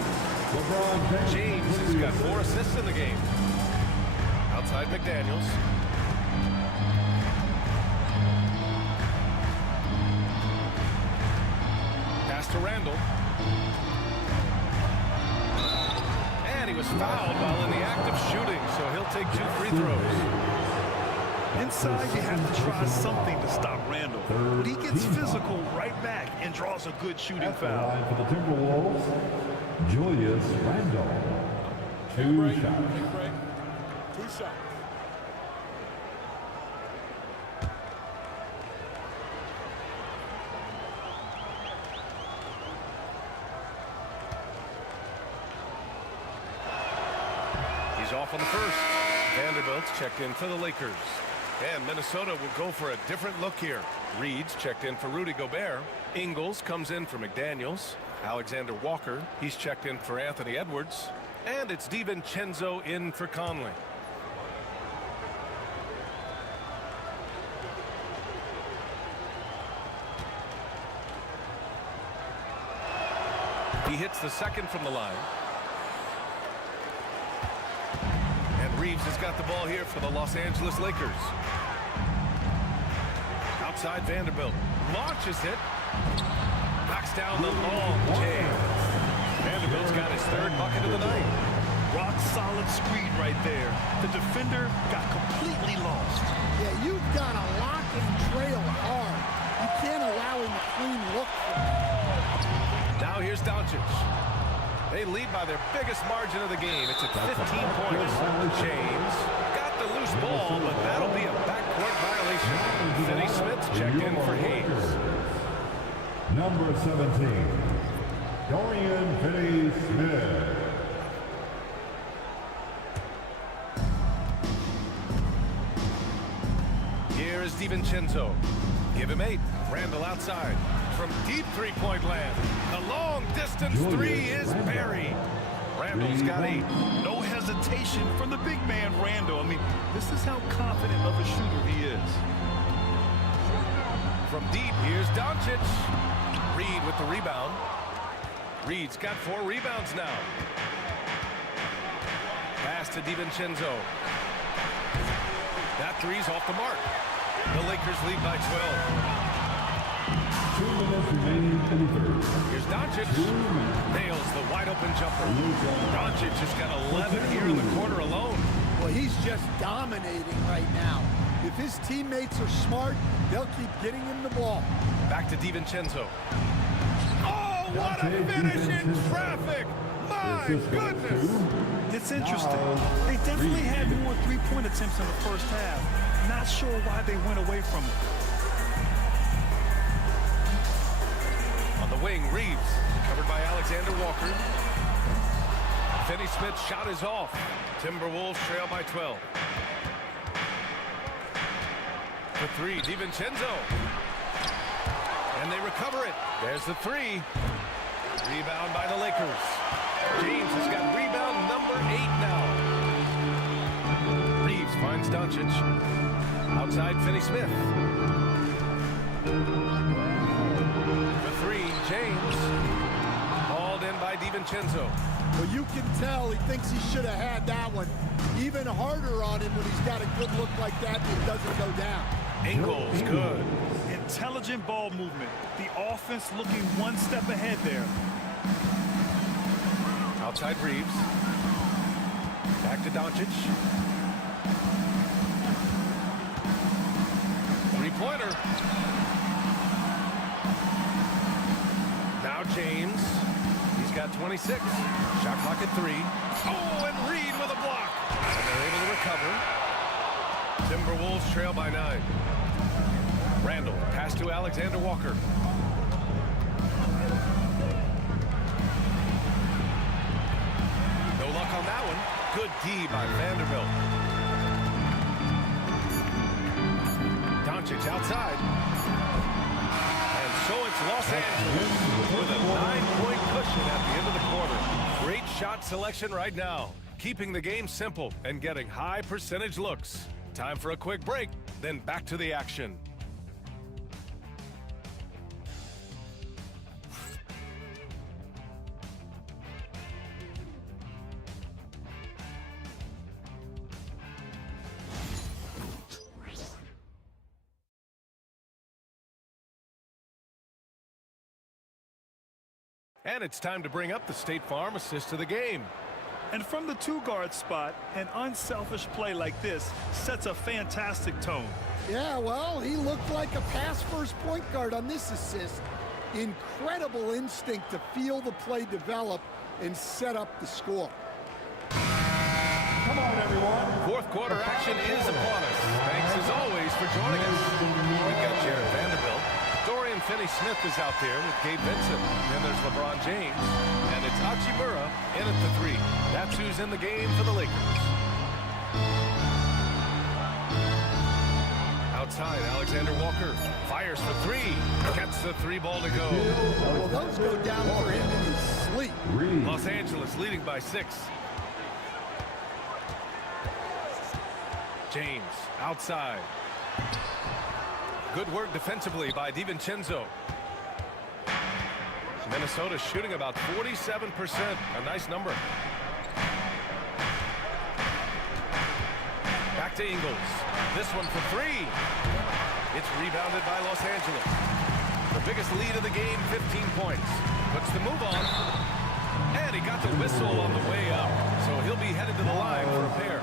James has got 4 assists in the game. Outside McDaniels. Pass to Randall. was fouled while in the act of shooting, so he'll take 2 free throws. Inside, you have to try something to stop Randall. But he gets physical right back and draws a good shooting foul. For the Timberwolves, Julius Randle. 2 shots. 2 shots. He's off on the first. Vanderbilt's checked in for the Lakers. And Minnesota will go for a different look here. Reed's checked in for Rudy Gobert. Ingles comes in for McDaniels. Alexander Walker, he's checked in for Anthony Edwards. And it's DiVincenzo in for Conley. He hits the second from the line. Reeves has got the ball here for the Los Angeles Lakers. Outside Vanderbilt. Launches it. Knocks down the long James. Vanderbilt's got his 3rd bucket of the night. Rock solid screen right there. The defender got completely lost. Yeah, you've got to lock and trail hard. You can't allow him a clean look. Now here's Doncic. They lead by their biggest margin of the game. It's at 15 points. James got the loose ball, but that'll be a backcourt violation. Finney Smith checked in for Hayes. Number 17, Dorian Finney-Smith. Here is DiVincenzo. Give him 8. Randall outside. From deep three-point land. The long-distance 3 is buried. Randall's got 8. No hesitation from the big man, Randall. I mean, this is how confident of a shooter he is. From deep, here's Doncic. Reed with the rebound. Reed's got 4 rebounds now. Pass to DiVincenzo. That 3's off the mark. The Lakers lead by 12. 2 minutes remaining in the third. Here's Doncic. Nails the wide-open jumper. Doncic has got 11 here in the quarter alone. Well, he's just dominating right now. If his teammates are smart, they'll keep getting him the ball. Back to DiVincenzo. Oh, what a finish in traffic! My goodness! It's interesting. They definitely had more 3-point attempts in the first half. Not sure why they went away from it. On the wing, Reeves, covered by Alexander Walker. Finney Smith's shot is off. Timberwolves trail by 12. The 3, DiVincenzo. And they recover it. There's the 3. Rebound by the Lakers. James has got rebound number 8 now. Reeves finds Doncic. Outside Finney Smith. The 3, James. Hauled in by DiVincenzo. Well, you can tell he thinks he should have had that one. Even harder on him when he's got a good look like that and it doesn't go down. Ingles, good. Intelligent ball movement. The offense looking one step ahead there. Outside Reeves. Back to Doncic. 3-pointer. Now James. He's got 26. Shot clock at 3. Oh, and Reed with a block. And they're able to recover. Timberwolves trail by 9. Randall, pass to Alexander Walker. No luck on that one. Good D by Vanderbilt. Doncic outside. And so it's Los Angeles with a 9-point cushion at the end of the quarter. Great shot selection right now. Keeping the game simple and getting high percentage looks. Time for a quick break, then back to the action. And it's time to bring up the State Farm assist of the game. And from the two-guard spot, an unselfish play like this sets a fantastic tone. Yeah, well, he looked like a pass-first point guard on this assist. Incredible instinct to feel the play develop and set up the score. Come on, everyone. Fourth quarter action is upon us. Thanks as always for joining us. We've got Jared Vanderbilt. Dorian Finney-Smith is out there with Gabe Vincent. Then there's LeBron James. And it's Hachimura in at the 3. That's who's in the game for the Lakers. Outside, Alexander Walker fires for 3. Gets the 3 ball to go. Well, those go down for him in his sleep. Los Angeles leading by 6. James outside. Good work defensively by DiVincenzo. Minnesota shooting about 47%. A nice number. Back to Ingles. This one for 3. It's rebounded by Los Angeles. The biggest lead of the game, 15 points. Puts the move on. And he got the whistle on the way up. So he'll be headed to the line for a pair.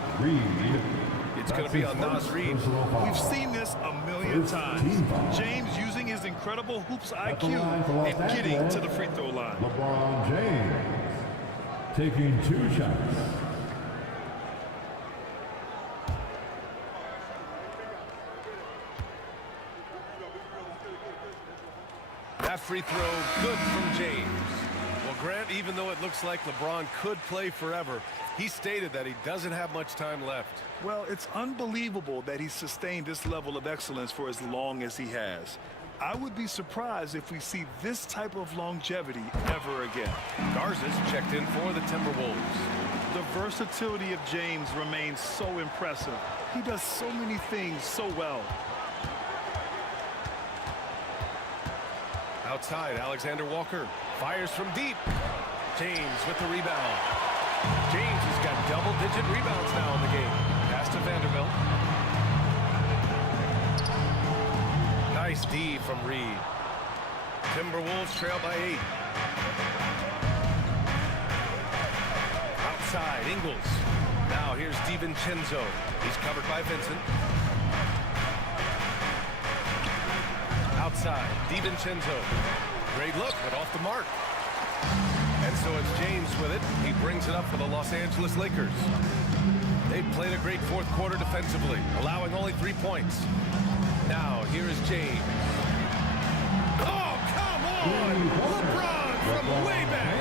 It's going to be on Nas Reed. We've seen this a million times. James using his incredible hoops IQ and getting to the free throw line. LeBron James taking 2 shots. That free throw good from James. Well, Grant, even though it looks like LeBron could play forever, he stated that he doesn't have much time left. Well, it's unbelievable that he sustained this level of excellence for as long as he has. I would be surprised if we see this type of longevity ever again. Garza's checked in for the Timberwolves. The versatility of James remains so impressive. He does so many things so well. Outside, Alexander Walker fires from deep. James with the rebound. James has got double-digit rebounds now in the game. Pass to Vanderbilt. Nice D from Reed. Timberwolves trail by 8. Outside, Ingles. Now here's DiVincenzo. He's covered by Vincent. Outside, DiVincenzo. Great look, but off the mark. And so it's James with it. He brings it up for the Los Angeles Lakers. They've played a great fourth quarter defensively, allowing only 3 points. Now, here is James. Oh, come on! LeBron from way back!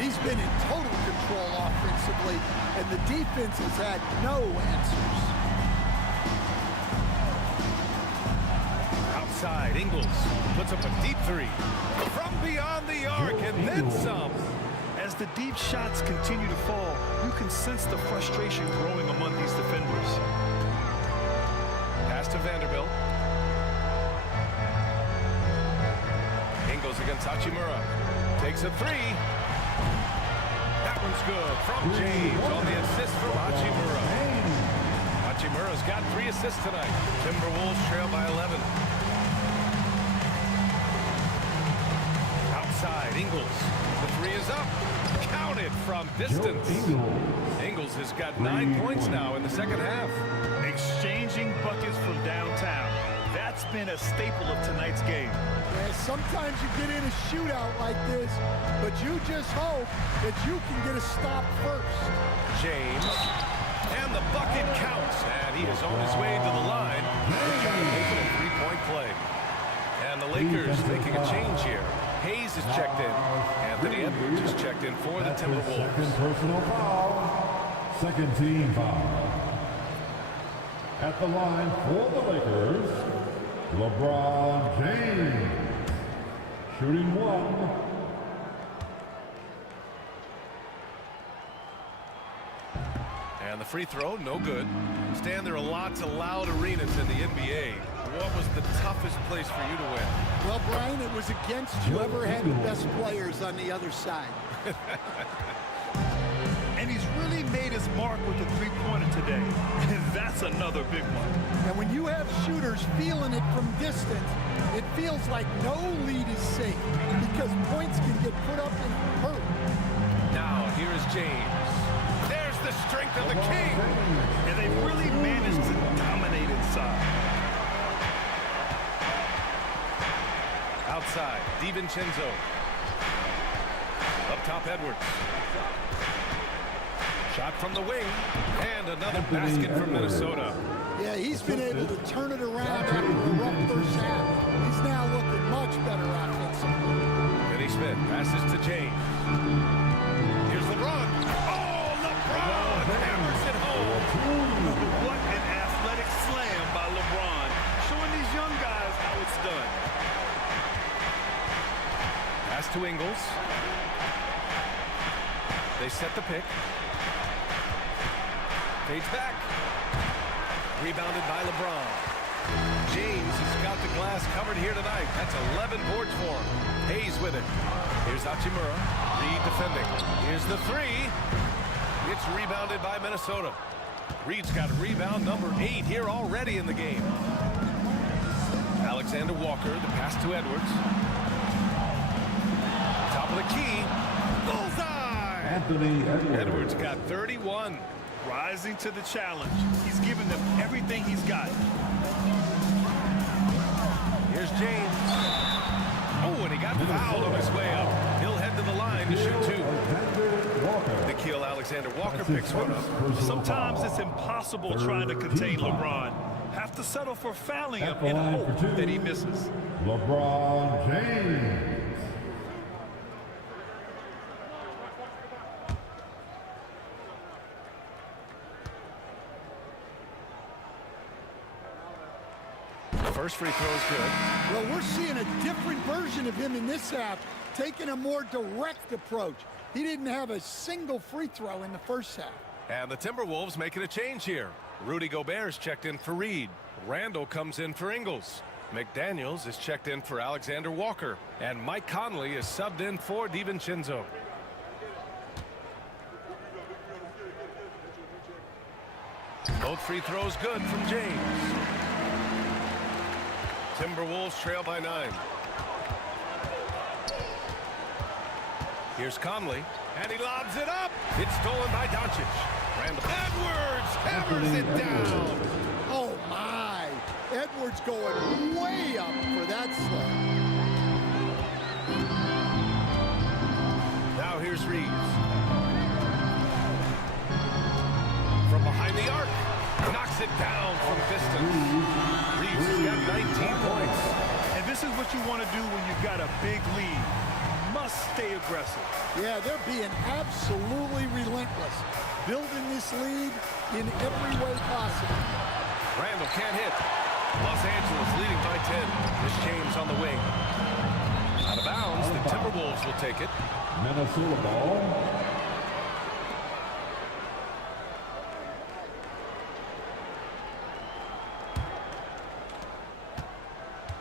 He's been in total control offensively, and the defense has had no answers. Outside, Ingles puts up a deep 3. From beyond the arc, and then some. As the deep shots continue to fall, you can sense the frustration growing among these defenders. Pass to Vanderbilt. Ingles against Hachimura. Takes a 3. That one's good from James on the assist from Hachimura. Hachimura's got 3 assists tonight. Timberwolves trail by 11. Outside, Ingles. The 3 is up. Counted from distance. Ingles has got 9 points now in the second half. Exchanging buckets from downtown. That's been a staple of tonight's game. Yeah, sometimes you get in a shootout like this, but you just hope that you can get a stop first. James. And the bucket counts. And he is on his way to the line. They're trying to make it a 3-point play. And the Lakers making a change here. Hayes is checked in. Anthony Edwards is checked in for the Timberwolves. Second personal foul. Second team foul. At the line for the Lakers, LeBron James. Shooting 1. And the free throw, no good. Stan, there are lots of loud arenas in the NBA. What was the toughest place for you to win? Well, Brian, it was against whoever had the best players on the other side. And he's really made his mark with the three-pointer today. And that's another big one. And when you have shooters feeling it from distance, it feels like no lead is safe because points can get put up in a hurry. Now, here is James. strength of the king. And they really managed to dominate inside. Outside, DiVincenzo. Up top, Edwards. Shot from the wing, and another basket from Minnesota. Yeah, he's been able to turn it around after a rough first half. He's now looking much better offensively. Finney Smith passes to James. Here's LeBron. Oh, LeBron hammers it home. What an athletic slam by LeBron, showing these young guys how it's done. Pass to Ingles. They set the pick. Fades back. Rebounded by LeBron. James has got the glass covered here tonight. That's 11 boards for him. Hayes with it. Here's Hachimura. Reed defending. Here's the three. It's rebounded by Minnesota. Reed's got rebound number 8 here already in the game. Alexander Walker, the pass to Edwards. Top of the key. Bullseye! Anthony Edwards got 31. Rising to the challenge. He's giving them everything he's got. Here's James. Oh, and he got fouled on his way up. He'll head to the line to shoot 2. Nikhil Alexander Walker picks one up. Sometimes it's impossible trying to contain LeBron. Have to settle for fouling him in hope that he misses. LeBron James. First free throw is good. Well, we're seeing a different version of him in this half, taking a more direct approach. He didn't have a single free throw in the first half. And the Timberwolves making a change here. Rudy Gobert is checked in for Reed. Randall comes in for Ingles. McDaniels is checked in for Alexander Walker. And Mike Conley is subbed in for DiVincenzo. Both free throws good from James. Timberwolves trail by 9. Here's Conley, and he lobs it up. It's stolen by Doncic. Randall Edwards hammers it down. Oh, my. Edwards going way up for that slam. Now here's Reeves. From behind the arc. Knocks it down from distance. Reeves has got 19 points. And this is what you want to do when you've got a big lead. Must stay aggressive. Yeah, they're being absolutely relentless, building this lead in every way possible. Randall can't hit. Los Angeles leading by 10. Here's James on the wing. Out of bounds, the Timberwolves will take it. Minnesota ball.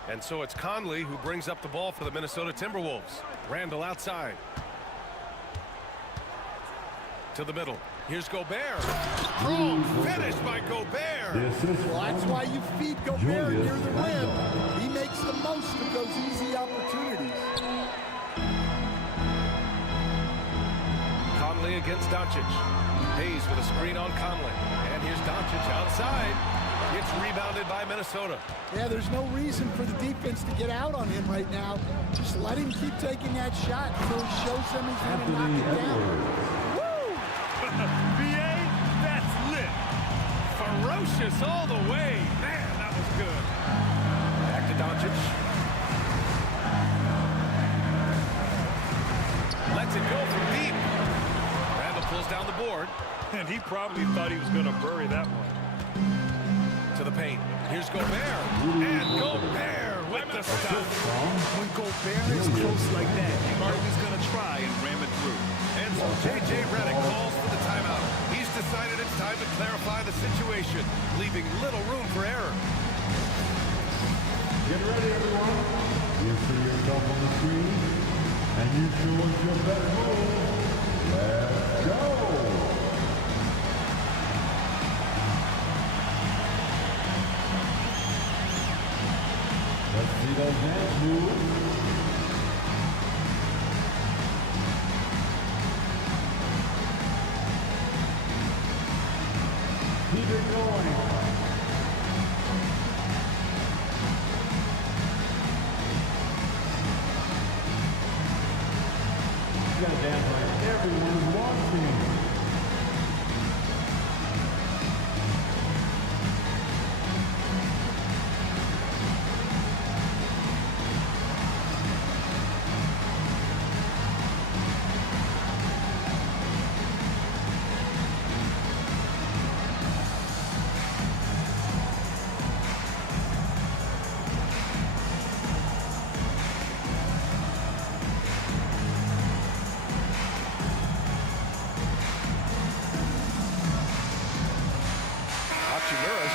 And so it's Conley who brings up the ball for the Minnesota Timberwolves. Randall outside. To the middle. Here's Gobert. Strong finish by Gobert. Well, that's why you feed Gobert near the rim. He makes the most of those easy opportunities. Conley against Doncic. Hayes with a screen on Conley. And here's Doncic outside. It's rebounded by Minnesota. Yeah, there's no reason for the defense to get out on him right now. Just let him keep taking that shot until he shows them he's going to knock it down. Woo! BA, that's lit. Ferocious all the way. Man, that was good. Back to Doncic. Lets it go from deep. Randall pulls down the board. And he probably thought he was going to bury that one. To the paint. Here's Gobert. And Gobert with the stop. When Gobert is close like that, you know he's going to try and ram it through. And so J.J. Redick calls for the timeout. He's decided it's time to clarify the situation, leaving little room for error. Get ready, everyone. You see yourself on the screen, and you show us your best move. Let's go. Let's see those hands move. it going. You gotta dance like everyone's watching.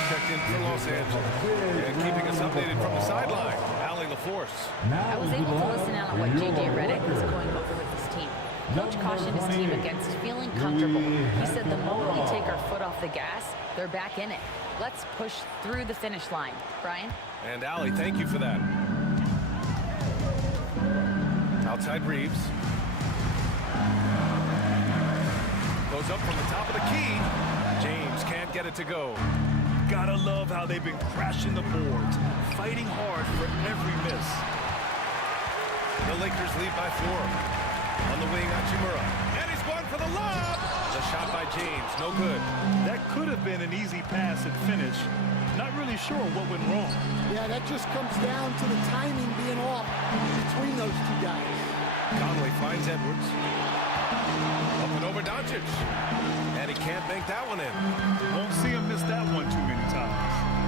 Checked in for Los Angeles and keeping us updated from the sideline. Allie LaForce. I was able to listen out on what J.J. Redick was going over with his team. Coach cautioned his team against feeling comfortable. He said the moment we take our foot off the gas, they're back in it. Let's push through the finish line. Brian? And Allie, thank you for that. Outside Reeves. Goes up from the top of the key. James can't get it to go. Gotta love how they've been crashing the boards, fighting hard for every miss. The Lakers lead by 4. On the wing, Hachimura. And he's going for the lob. The shot by James, no good. That could have been an easy pass and finish. Not really sure what went wrong. Yeah, that just comes down to the timing being off between those two guys. Conley finds Edwards. Up and over Doncic. And he can't bank that one in. Won't see him miss that one too many times.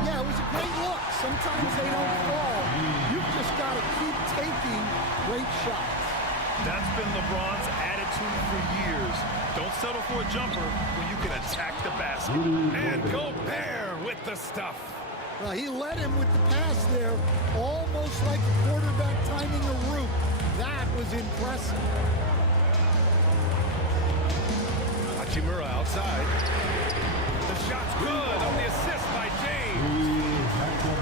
Yeah, it was a great look. Sometimes they don't fall. You've just got to keep taking great shots. That's been LeBron's attitude for years. Don't settle for a jumper when you can attack the basket. And Gobert with the stuff. Well, he led him with the pass there, almost like a quarterback timing a route. That was impressive. Hachimura outside. The shot's good on the assist by James.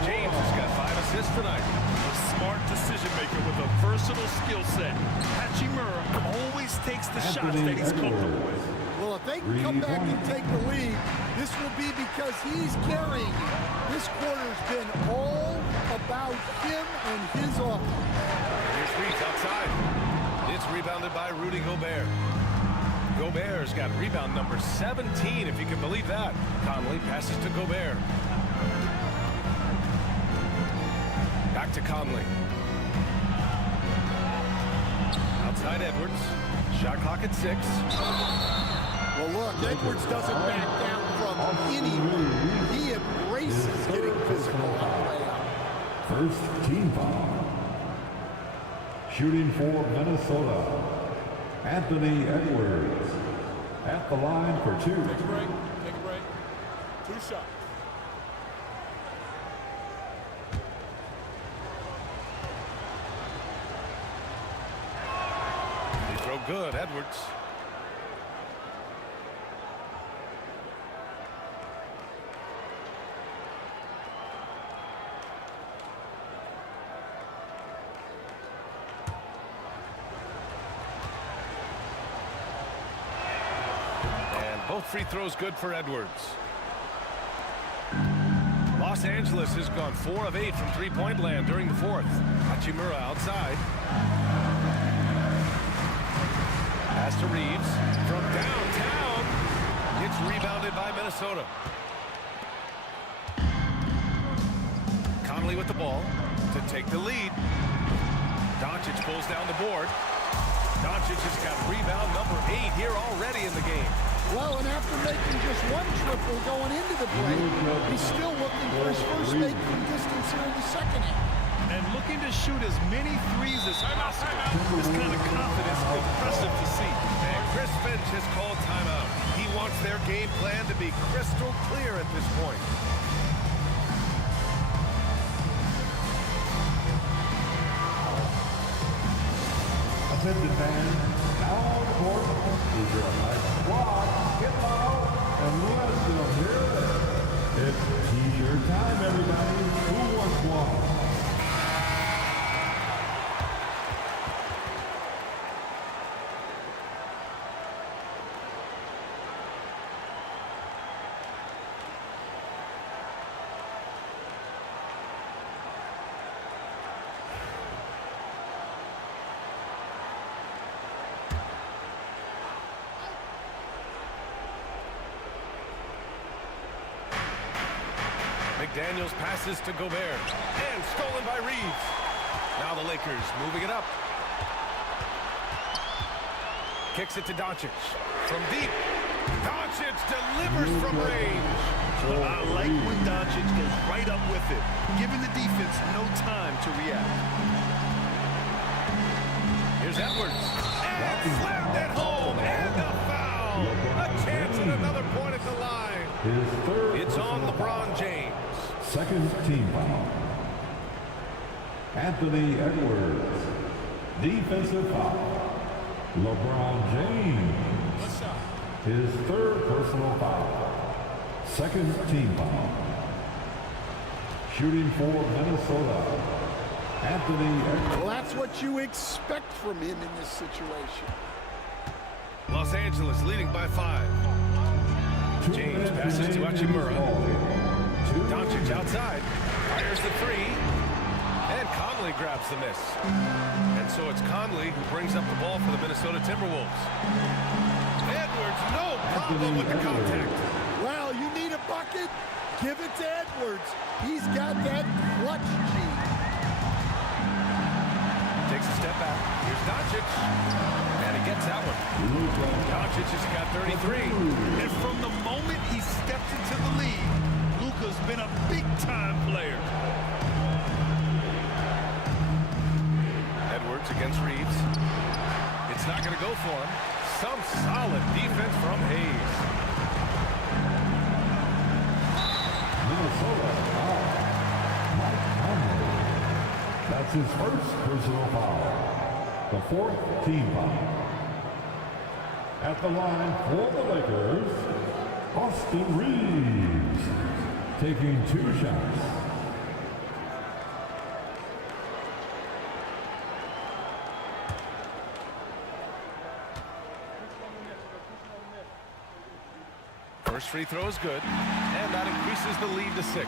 James has got 5 assists tonight. A smart decision maker with a versatile skill set. Hachimura always takes the shots that he's comfortable with. Well, if they can come back and take the lead, this will be because he's carrying it. This quarter's been all about him and his offense. Here's Reeves outside. It's rebounded by Rudy Gobert. Gobert's got rebound number 17, if you can believe that. Conley passes to Gobert. Back to Conley. Outside Edwards. Shot clock at 6. Well, look, Edwards doesn't back down from anyone. He embraces getting physical on the way out. First team foul. Shooting for Minnesota, Anthony Edwards at the line for 2. Take a break. Take a break. 2 shots. He throw good, Edwards. Both free throws good for Edwards. Los Angeles has gone 4 of 8 from three-point land during the 4th. Hachimura outside. Pass to Reeves from downtown. It's rebounded by Minnesota. Conley with the ball to take the lead. Doncic pulls down the board. Doncic has got rebound number 8 here already in the game. Well, and after making just 1 triple going into the break, he's still looking for his first make from distance here in the second half. And looking to shoot as many threes as possible. This kind of confidence is impressive to see. And Chris Finch has called timeout. He wants their game plan to be crystal clear at this point. Attention fans, now on the court is your nice squad. Get loud and let them hear it. It's t-shirt time, everybody. Who wants one? McDaniels passes to Gobert. And stolen by Reeves. Now the Lakers moving it up. Kicks it to Doncic. From deep. Doncic delivers from range. I like when Doncic goes right up with it, giving the defense no time to react. Here's Edwards. And slammed it home. And a foul. A chance at another point at the line. His third. It's on LeBron James. Second team foul. Anthony Edwards. Defensive foul. LeBron James. His third personal foul. Second team foul. Shooting for Minnesota. Anthony Edwards. Well, that's what you expect from him in this situation. Los Angeles leading by 5. James passes to Hachimura. Doncic outside. Fires the three. And Conley grabs the miss. And so it's Conley who brings up the ball for the Minnesota Timberwolves. Edwards, no problem with the contact. Well, you need a bucket, give it to Edwards. He's got that clutch gene. Takes a step back. Here's Doncic. And he gets that one. Doncic has got 33. And from the moment he stepped into the league, Luka's been a big-time player. Edwards against Reeves. It's not going to go for him. Some solid defense from Hayes. Minnesota foul. Mike Conley. That's his first personal foul. The fourth team foul. At the line for the Lakers, Austin Reeves. Taking 2 shots. First free throw is good, and that increases the lead to 6.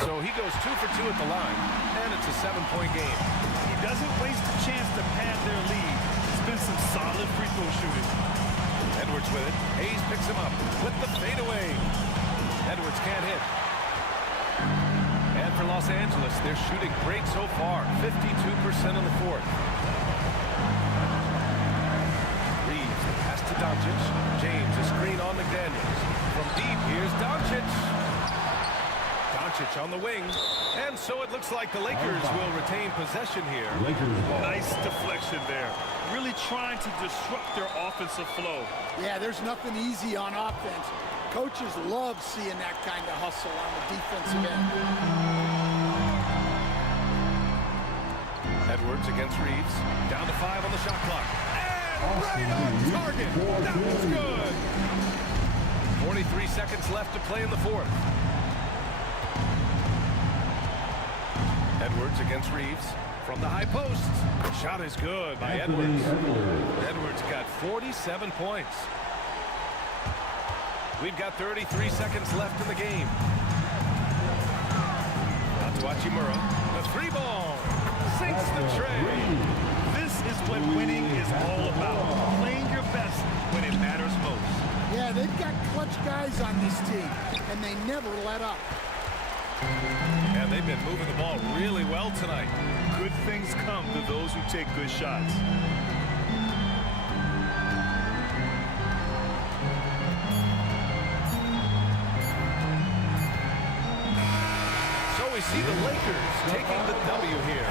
So he goes 2 for 2 at the line, and it's a 7-point game. He doesn't waste a chance to pad their lead. It's been some solid free throw shooting. Edwards with it. Hayes picks him up with the fadeaway. Edwards can't hit. And for Los Angeles, they're shooting great so far. 52% in the fourth. Reeves, the pass to Doncic. James, a screen on McDaniels. From deep, here's Doncic. Doncic on the wing. And so it looks like the Lakers will retain possession here. Lakers ball. Nice deflection there. Really trying to disrupt their offensive flow. Yeah, there's nothing easy on offense. Coaches love seeing that kind of hustle on the defensive end. Edwards against Reeves. Down to 5 on the shot clock. And right on target. That was good. 43 seconds left to play in the fourth. Edwards against Reeves. From the high post. Shot is good by Edwards. Edwards got 47 points. We've got 33 seconds left in the game. Out to Hachimura. The 3-ball. Sinks the tray. This is what winning is all about. Playing your best when it matters most. Yeah, they've got clutch guys on this team, and they never let up. And they've been moving the ball really well tonight. Good things come to those who take good shots. So we see the Lakers taking the W here.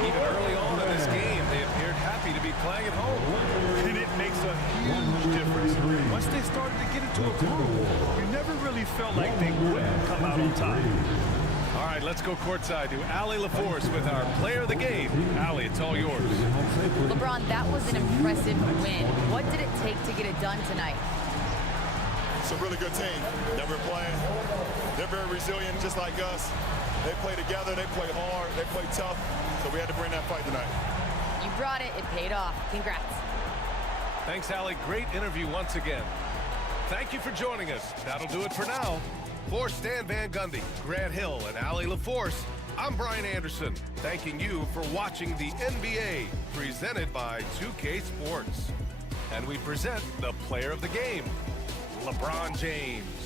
Even early on in this game, they appeared happy to be playing at home. And it makes a huge difference. Once they started to get into a groove, you never really felt like they wouldn't come out on top. All right, let's go courtside to Allie LaForce with our player of the game. Allie, it's all yours. LeBron, that was an impressive win. What did it take to get it done tonight? It's a really good team that we're playing. They're very resilient, just like us. They play together, they play hard, they play tough, so we had to bring that fight tonight. You brought it. It paid off. Congrats. Thanks, Allie. Great interview once again. Thank you for joining us. That'll do it for now. For Stan Van Gundy, Grant Hill, and Allie LaForce, I'm Brian Anderson, thanking you for watching the NBA, presented by 2K Sports. And we present the player of the game, LeBron James.